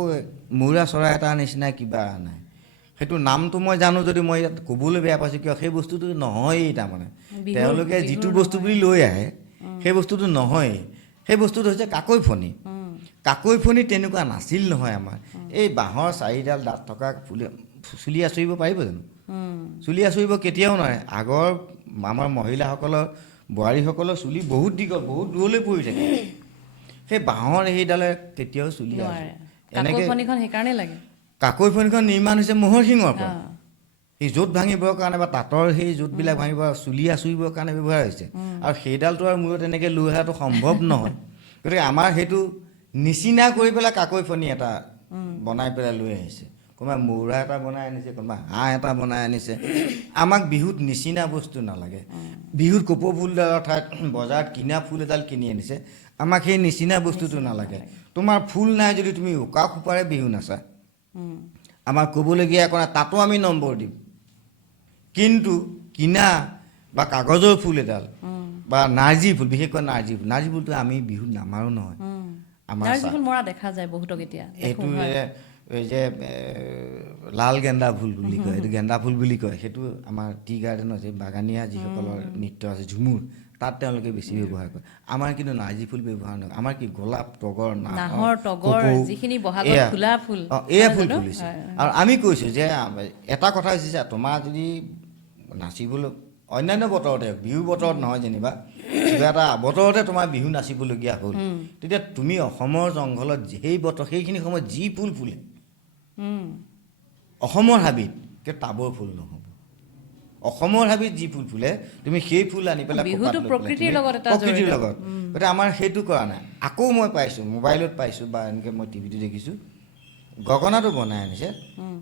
মৌৰা চৰাই এটাৰ নিচিনা কিবা নাই। সেইটো নামটো মই জানো যদি মই ইয়াত ক'বলৈ বেয়া পাইছোঁ, কিয় সেই বস্তুটো নহয়েই। তাৰমানে তেওঁলোকে যিটো বস্তু বুলি লৈ আহে সেই বস্তুটো নহয়েই। সেই বস্তুটো হৈছে কাকৈ ফণি। কাকৈ ফণি তেনেকুৱা নাছিল নহয় আমাৰ। এই বাঁহৰ চাৰিডাল দাঁত থকা চুলি আঁচুৰিব পাৰিব জানো? চুলি আঁচুৰিব কেতিয়াও নোৱাৰে। আগৰ আমাৰ মহিলাসকলৰ, বোৱাৰীসকলৰ চুলি বহুত দীঘল, বহুত দূৰলৈ পৰি থাকে। সেই বাঁহৰ সেইডালে কেতিয়াও চুলি কাকৈ ফণিখন সেইকাৰণে লাগে। কাকৈ ফণিখন নিৰ্মাণ হৈছে ম'হৰ শিঙৰ পৰা। সেই য'ত ভাঙিবৰ কাৰণে বা তাঁতৰ সেই য'তবিলাক ভাঙিব চুলি আঁচুৰিবৰ কাৰণে ব্যৱহাৰ হৈছে। আৰু সেইডালটো আৰু মূৰত এনেকৈ লৈ অহাটো সম্ভৱ নহয়। গতিকে আমাৰ সেইটো নিচিনা কৰি পেলাই কাকৈ ফণি এটা বনাই পেলাই লৈ আহিছে। কোনোবাই মৌৰা এটা বনাই আনিছে, কোনোবাই হাঁহ এটা বনাই আনিছে। আমাক বিহুত নিচিনা বস্তু নালাগে। বিহুত কপৌ ফুলডালৰ ঠাইত বজাৰত কিনা ফুল এডাল কিনি আনিছে, আমাক সেই নিচিনা বস্তুটো নালাগে। তোমাৰ ফুল নাই যদি তুমি উকা খোপাৰে বিহু নাচা, আমাৰ ক'বলগীয়া একো নাই, তাতো আমি নম্বৰ দিম। কিন্তু কিনা বা কাগজৰ ফুল এডাল বা নাৰ্জী ফুল, বিশেষকৈ নাৰ্জী ফুলটো আমি বিহুত নামাৰো নহয়। আমাৰ মৰা দেখা যায় বহুতক এতিয়া। এইটো এই যে লাল গেন্দা ফুল বুলি কয়, এইটো গেন্দা ফুল বুলি কয়। সেইটো আমাৰ টি গাৰ্ডেনত আছে, বাগানীয়া যিসকলৰ নৃত্য আছে, ঝুমুৰ, তাত তেওঁলোকে বেছি ব্যৱহাৰ কৰে। আমাৰ কিন্তু নাৰ্জী ফুল ব্যৱহাৰ নকৰে। আমাৰ কি গোলাপ, তগৰ, নাহৰ, তগৰ, যিখিনি বহাগত ফুলা ফুল, এয়া ফুল ফুলিছে। আৰু আমি কৈছোঁ যে এটা কথা হৈছে যে তোমাৰ যদি নাচিবলৈ অন্যান্য বতৰতে, বিহু বতৰত নহয় যেনিবা, কিবা এটা বতৰতে তোমাৰ বিহু নাচিবলগীয়া হ'ল, তেতিয়া তুমি অসমৰ জংঘলত সেই বতৰ সেইখিনি সময়ত যি ফুল ফুলে অসমৰ হাবিত, টাবৰ ফুল নহ'ব। অসমৰ হাবিত যি ফুল ফুলে তুমি সেই ফুল আনি পেলাই প্ৰকৃতিৰ লগত। গতিকে আমাৰ সেইটো কৰা নাই। আকৌ মই পাইছোঁ, মোবাইলত পাইছোঁ বা এনেকৈ মই টিভিটো দেখিছোঁ, গগনাটো বনাই আনিছে,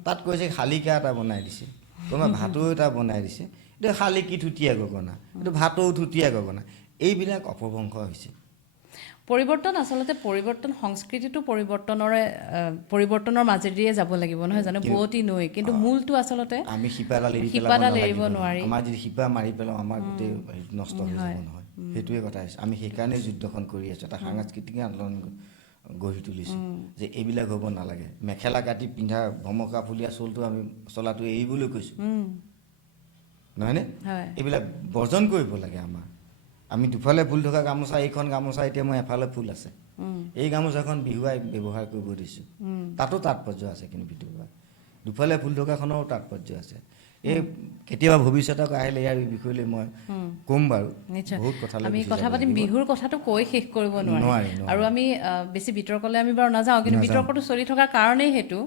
তাত কৈছে শালিকা এটা বনাই দিছে, তোমাৰ ভাটৌ এটা বনাই দিছে। এইটো শালিকী থুতীয়া গগনা, এইটো ভাটৌ থুতীয়া গগনা। এইবিলাক অপভংশ হৈছে। পৰিৱৰ্তন আচলতে সংস্কৃতিটো পৰিৱৰ্তনৰ মাজেদিয়ে যাব লাগিব, নহয় জানো? বোৱতী নৈ, কিন্তু মূলটো আচলতে আমি শিপাডাল এৰিব নোৱাৰি। আমাৰ যদি শিপা মাৰি পেলাওঁ আমাৰ গোটেই নষ্ট হৈ যাব নহয়। সেইটোৱে কথা হৈছে। আমি সেইকাৰণে যুদ্ধখন কৰি আছোঁ, এটা সাংস্কৃতিক আন্দোলন গঢ়ি তুলিছোঁ যে এইবিলাক হ'ব নালাগে। মেখেলা কাটি পিন্ধা ভমকা ফুলীয়া চোলটো আমি চলাটো এৰিবলৈ কৈছোঁ, নহয়নে? এইবিলাক বৰ্জন কৰিব লাগে। আমি দুফালে ফুল থকা গামোচা, এইখন গামোচা এতিয়া মই এফালে ফুল আছে, এই গামোচাখন বিহুৱাই ব্যৱহাৰ কৰিব দিছোঁ, তাতো তাৎপৰ্য আছে। কিন্তু ভিতৰুৱা দুফালে ফুল থকাখনৰো তাৎপৰ্য আছে। এই কেতিয়াবা ভৱিষ্যতক আহিলে ইয়াৰ বিষয় লৈ মই ক'ম বাৰু। বহুত আমি কথা পাতিম। বিহুৰ কথাটো কৈ শেষ কৰিব নোৱাৰি, আৰু আমি বেছি বিতৰ্কলৈ আমি বাৰু নাযাওঁ, কিন্তু বিতৰ্কটো চলি থকাৰ কাৰণেই সেইটো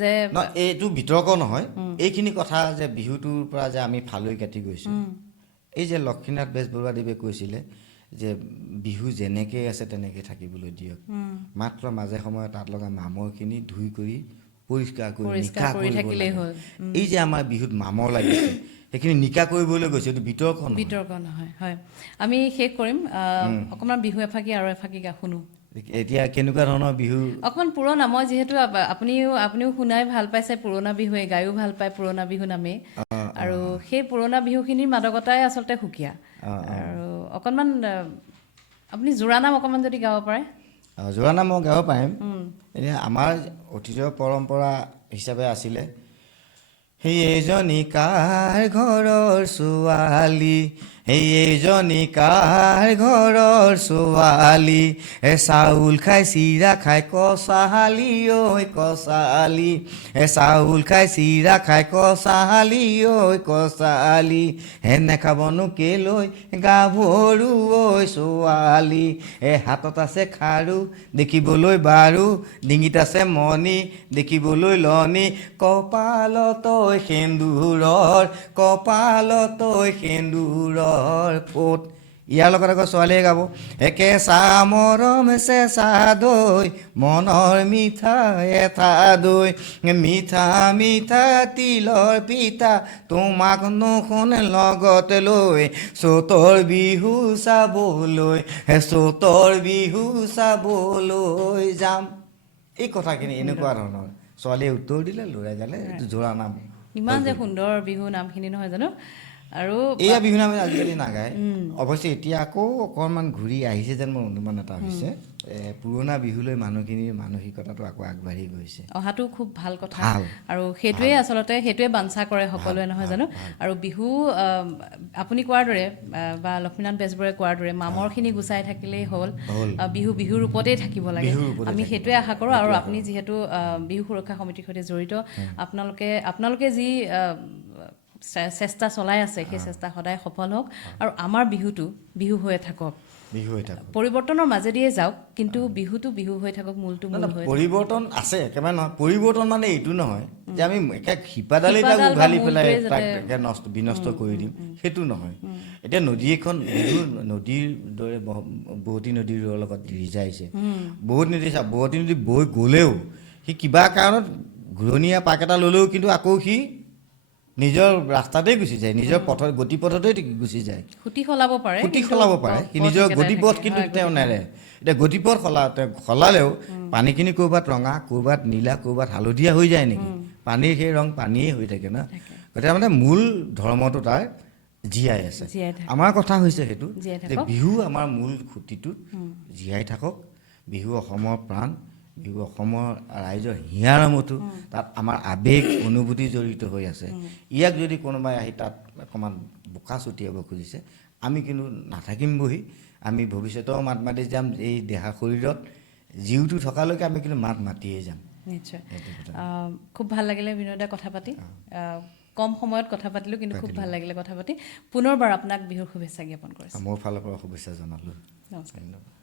যে এইটো বিতৰ্ক নহয়, এইখিনি কথা যে বিহুটোৰ পৰা যে আমি ফালৈ কাটি গৈছোঁ। এই যে লক্ষ্মীনাথ বেজবৰুৱাদেৱে কৈছিলে যে বিহু যেনেকৈ আছে তেনেকৈ থাকিবলৈ দিয়ক, মাত্ৰ মাজে সময়ে তাত লগা মামৰখিনি ধুই কৰি পৰিষ্কাৰ কৰি নিকা থাকিলেই হ'ল। এই যে আমাৰ বিহুত মামৰ লাগিছে, সেইখিনি নিকা কৰিবলৈ গৈছে, এইটো বিতৰ্ক নহয়। হয়, আমি শেষ কৰিম। অকণমান বিহু এফাকি আৰু এফাকি শুনো। এতিয়া কেনেকুৱা ধৰণৰ বিহু? অকণমান পুৰণা, মই যিহেতু আপুনিও শুনাই ভাল পাইছে, পুৰণা বিহুৱে গায়ো ভাল পায় পুৰণা বিহু নামেই, আৰু সেই পুৰণা বিহুখিনিৰ মাদকতাই আচলতে সুকীয়া। আৰু অকণমান আপুনি জোৰানাম অকণমান যদি গাব পাৰে। জোৰানাম মই গাব পাৰিম। এতিয়া আমাৰ অতীতৰ পৰম্পৰা হিচাপে আছিলে, সেই এজনী কাৰ ঘৰৰ ছোৱালী, সেই এজনী কাৰ ঘৰৰ ছোৱালী, চাউল খাই চিৰা খাই কচাহালি ঐ কচাহালি, চাউল খাই চিৰা খাই কচাহালি ঐ কচাহালি, নেখাবনো কেলৈ গাভৰু ঐ ছোৱালী, হাতত আছে খাৰু দেখিবলৈ বাৰু, ডিঙিত আছে মণি দেখিবলৈ লনি, কপালত সেন্দুৰৰ, কপালত সেন্দুৰৰ ফোট। ইয়াৰ লগত আকৌ ছোৱালীয়ে গাব একে চাহ মৰম চেঁচা দৈ মনৰ মিঠা এটা দৈ মিঠা মিঠা তিলৰ পিঠা তোমাক নুশুন লগত লৈ চ'তৰ বিহু চাবলৈ চ'তৰ বিহু চাবলৈ যাম এই কথাখিনি এনেকুৱা ধৰণৰ ছোৱালীয়ে উত্তৰ দিলে ল'ৰাই গালে এইটো জোৰা নাম ইমান যে সুন্দৰ বিহু নামখিনি নহয় জানো আৰু এয়া বিহু নামে আজিকালি নাগায় অৱশ্যে এতিয়া আকৌ অকণমান ঘূৰি আহিছে যেন মোৰ অনুমান এটা হৈছে পুৰণা বিহুলৈ মানুহখিনিৰ মানসিকতাটো আকৌ আগবাঢ়ি গৈছে অহাটো খুব ভাল কথা আৰু সেইটোৱে আচলতে সেইটোৱে বাঞ্ছা কৰে সকলোৱে নহয় জানো আৰু বিহু আপুনি কোৱাৰ দৰে বা লক্ষ্মীনাথ বেজবৰুৱাই কোৱাৰ দৰে মামৰখিনি গুচাই থাকিলেই হ'ল বিহু বিহুৰ ৰূপতেই থাকিব লাগে আমি সেইটোৱে আশা কৰোঁ আৰু আপুনি যিহেতু বিহু সুৰক্ষা সমিতিৰ সৈতে জড়িত আপোনালোকে যি চেষ্টা চলাই আছে সেই চেষ্টা সদায় সফল হওক আৰু আমাৰ বিহুটো বিহু হৈ থাকক পৰিৱৰ্তনৰ মাজেদিয়ে যাওক কিন্তু বিহুটো বিহু হৈ থাকক মূলটো মূল হৈ পৰিৱৰ্তন আছে একেবাৰে নহয় পৰিৱৰ্তন মানে এইটো নহয় যে আমি একে শিপাডালেই তাক উঘালি পেলাই তাক একে বিনষ্ট কৰি দিম সেইটো নহয় এতিয়া নদী এখন নদীৰ দৰে বোৱতী নদীৰ লগত ৰিজাইছে বোৱতী নদী বৈ গ'লেও সি কিবা কাৰণত ঘূৰণীয়া পাক এটা ল'লেও কিন্তু আকৌ সি নিজৰ ৰাস্তাতেই গুচি যায় নিজৰ গতিপথতেই গুচি যায় খুটি সলাব পাৰে সি নিজৰ গতিপথ কিন্তু তেওঁ নেৰে এতিয়া গতিপথ সলালেও পানীখিনি ক'ৰবাত ৰঙা ক'ৰবাত নীলা ক'ৰবাত হালধীয়া হৈ যায় নেকি পানীৰ সেই ৰং পানীয়ে হৈ থাকে ন গতিকে মানে মূল ধৰ্মটো তাৰ জীয়াই আছে আমাৰ কথা হৈছে সেইটো যে বিহু আমাৰ মূল খুঁটিটোত জীয়াই থাকক বিহু অসমৰ প্ৰাণ বিহু অসমৰ ৰাইজৰ হিয়াৰ আমঠু তাত আমাৰ আৱেগ অনুভূতি জড়িত হৈ আছে ইয়াক যদি কোনোবাই আহি তাত অকণমান বোকা ছটিয়াব খুজিছে আমি কিন্তু নাথাকিম বহি আমি ভৱিষ্যতেও মাত মাতি যাম এই দেহা শৰীৰত জীউটো থকালৈকে আমি কিন্তু মাত মাতিয়ে যাম নিশ্চয় খুব ভাল লাগিলে বিনোদে কথা পাতি কম সময়ত কথা পাতিলোঁ কিন্তু খুব ভাল লাগিলে কথা পাতি পুনৰবাৰ আপোনাক বিহুৰ শুভেচ্ছা জ্ঞাপন কৰিছোঁ মোৰ ফালৰ পৰা শুভেচ্ছা জনালোঁ নমস্কাৰ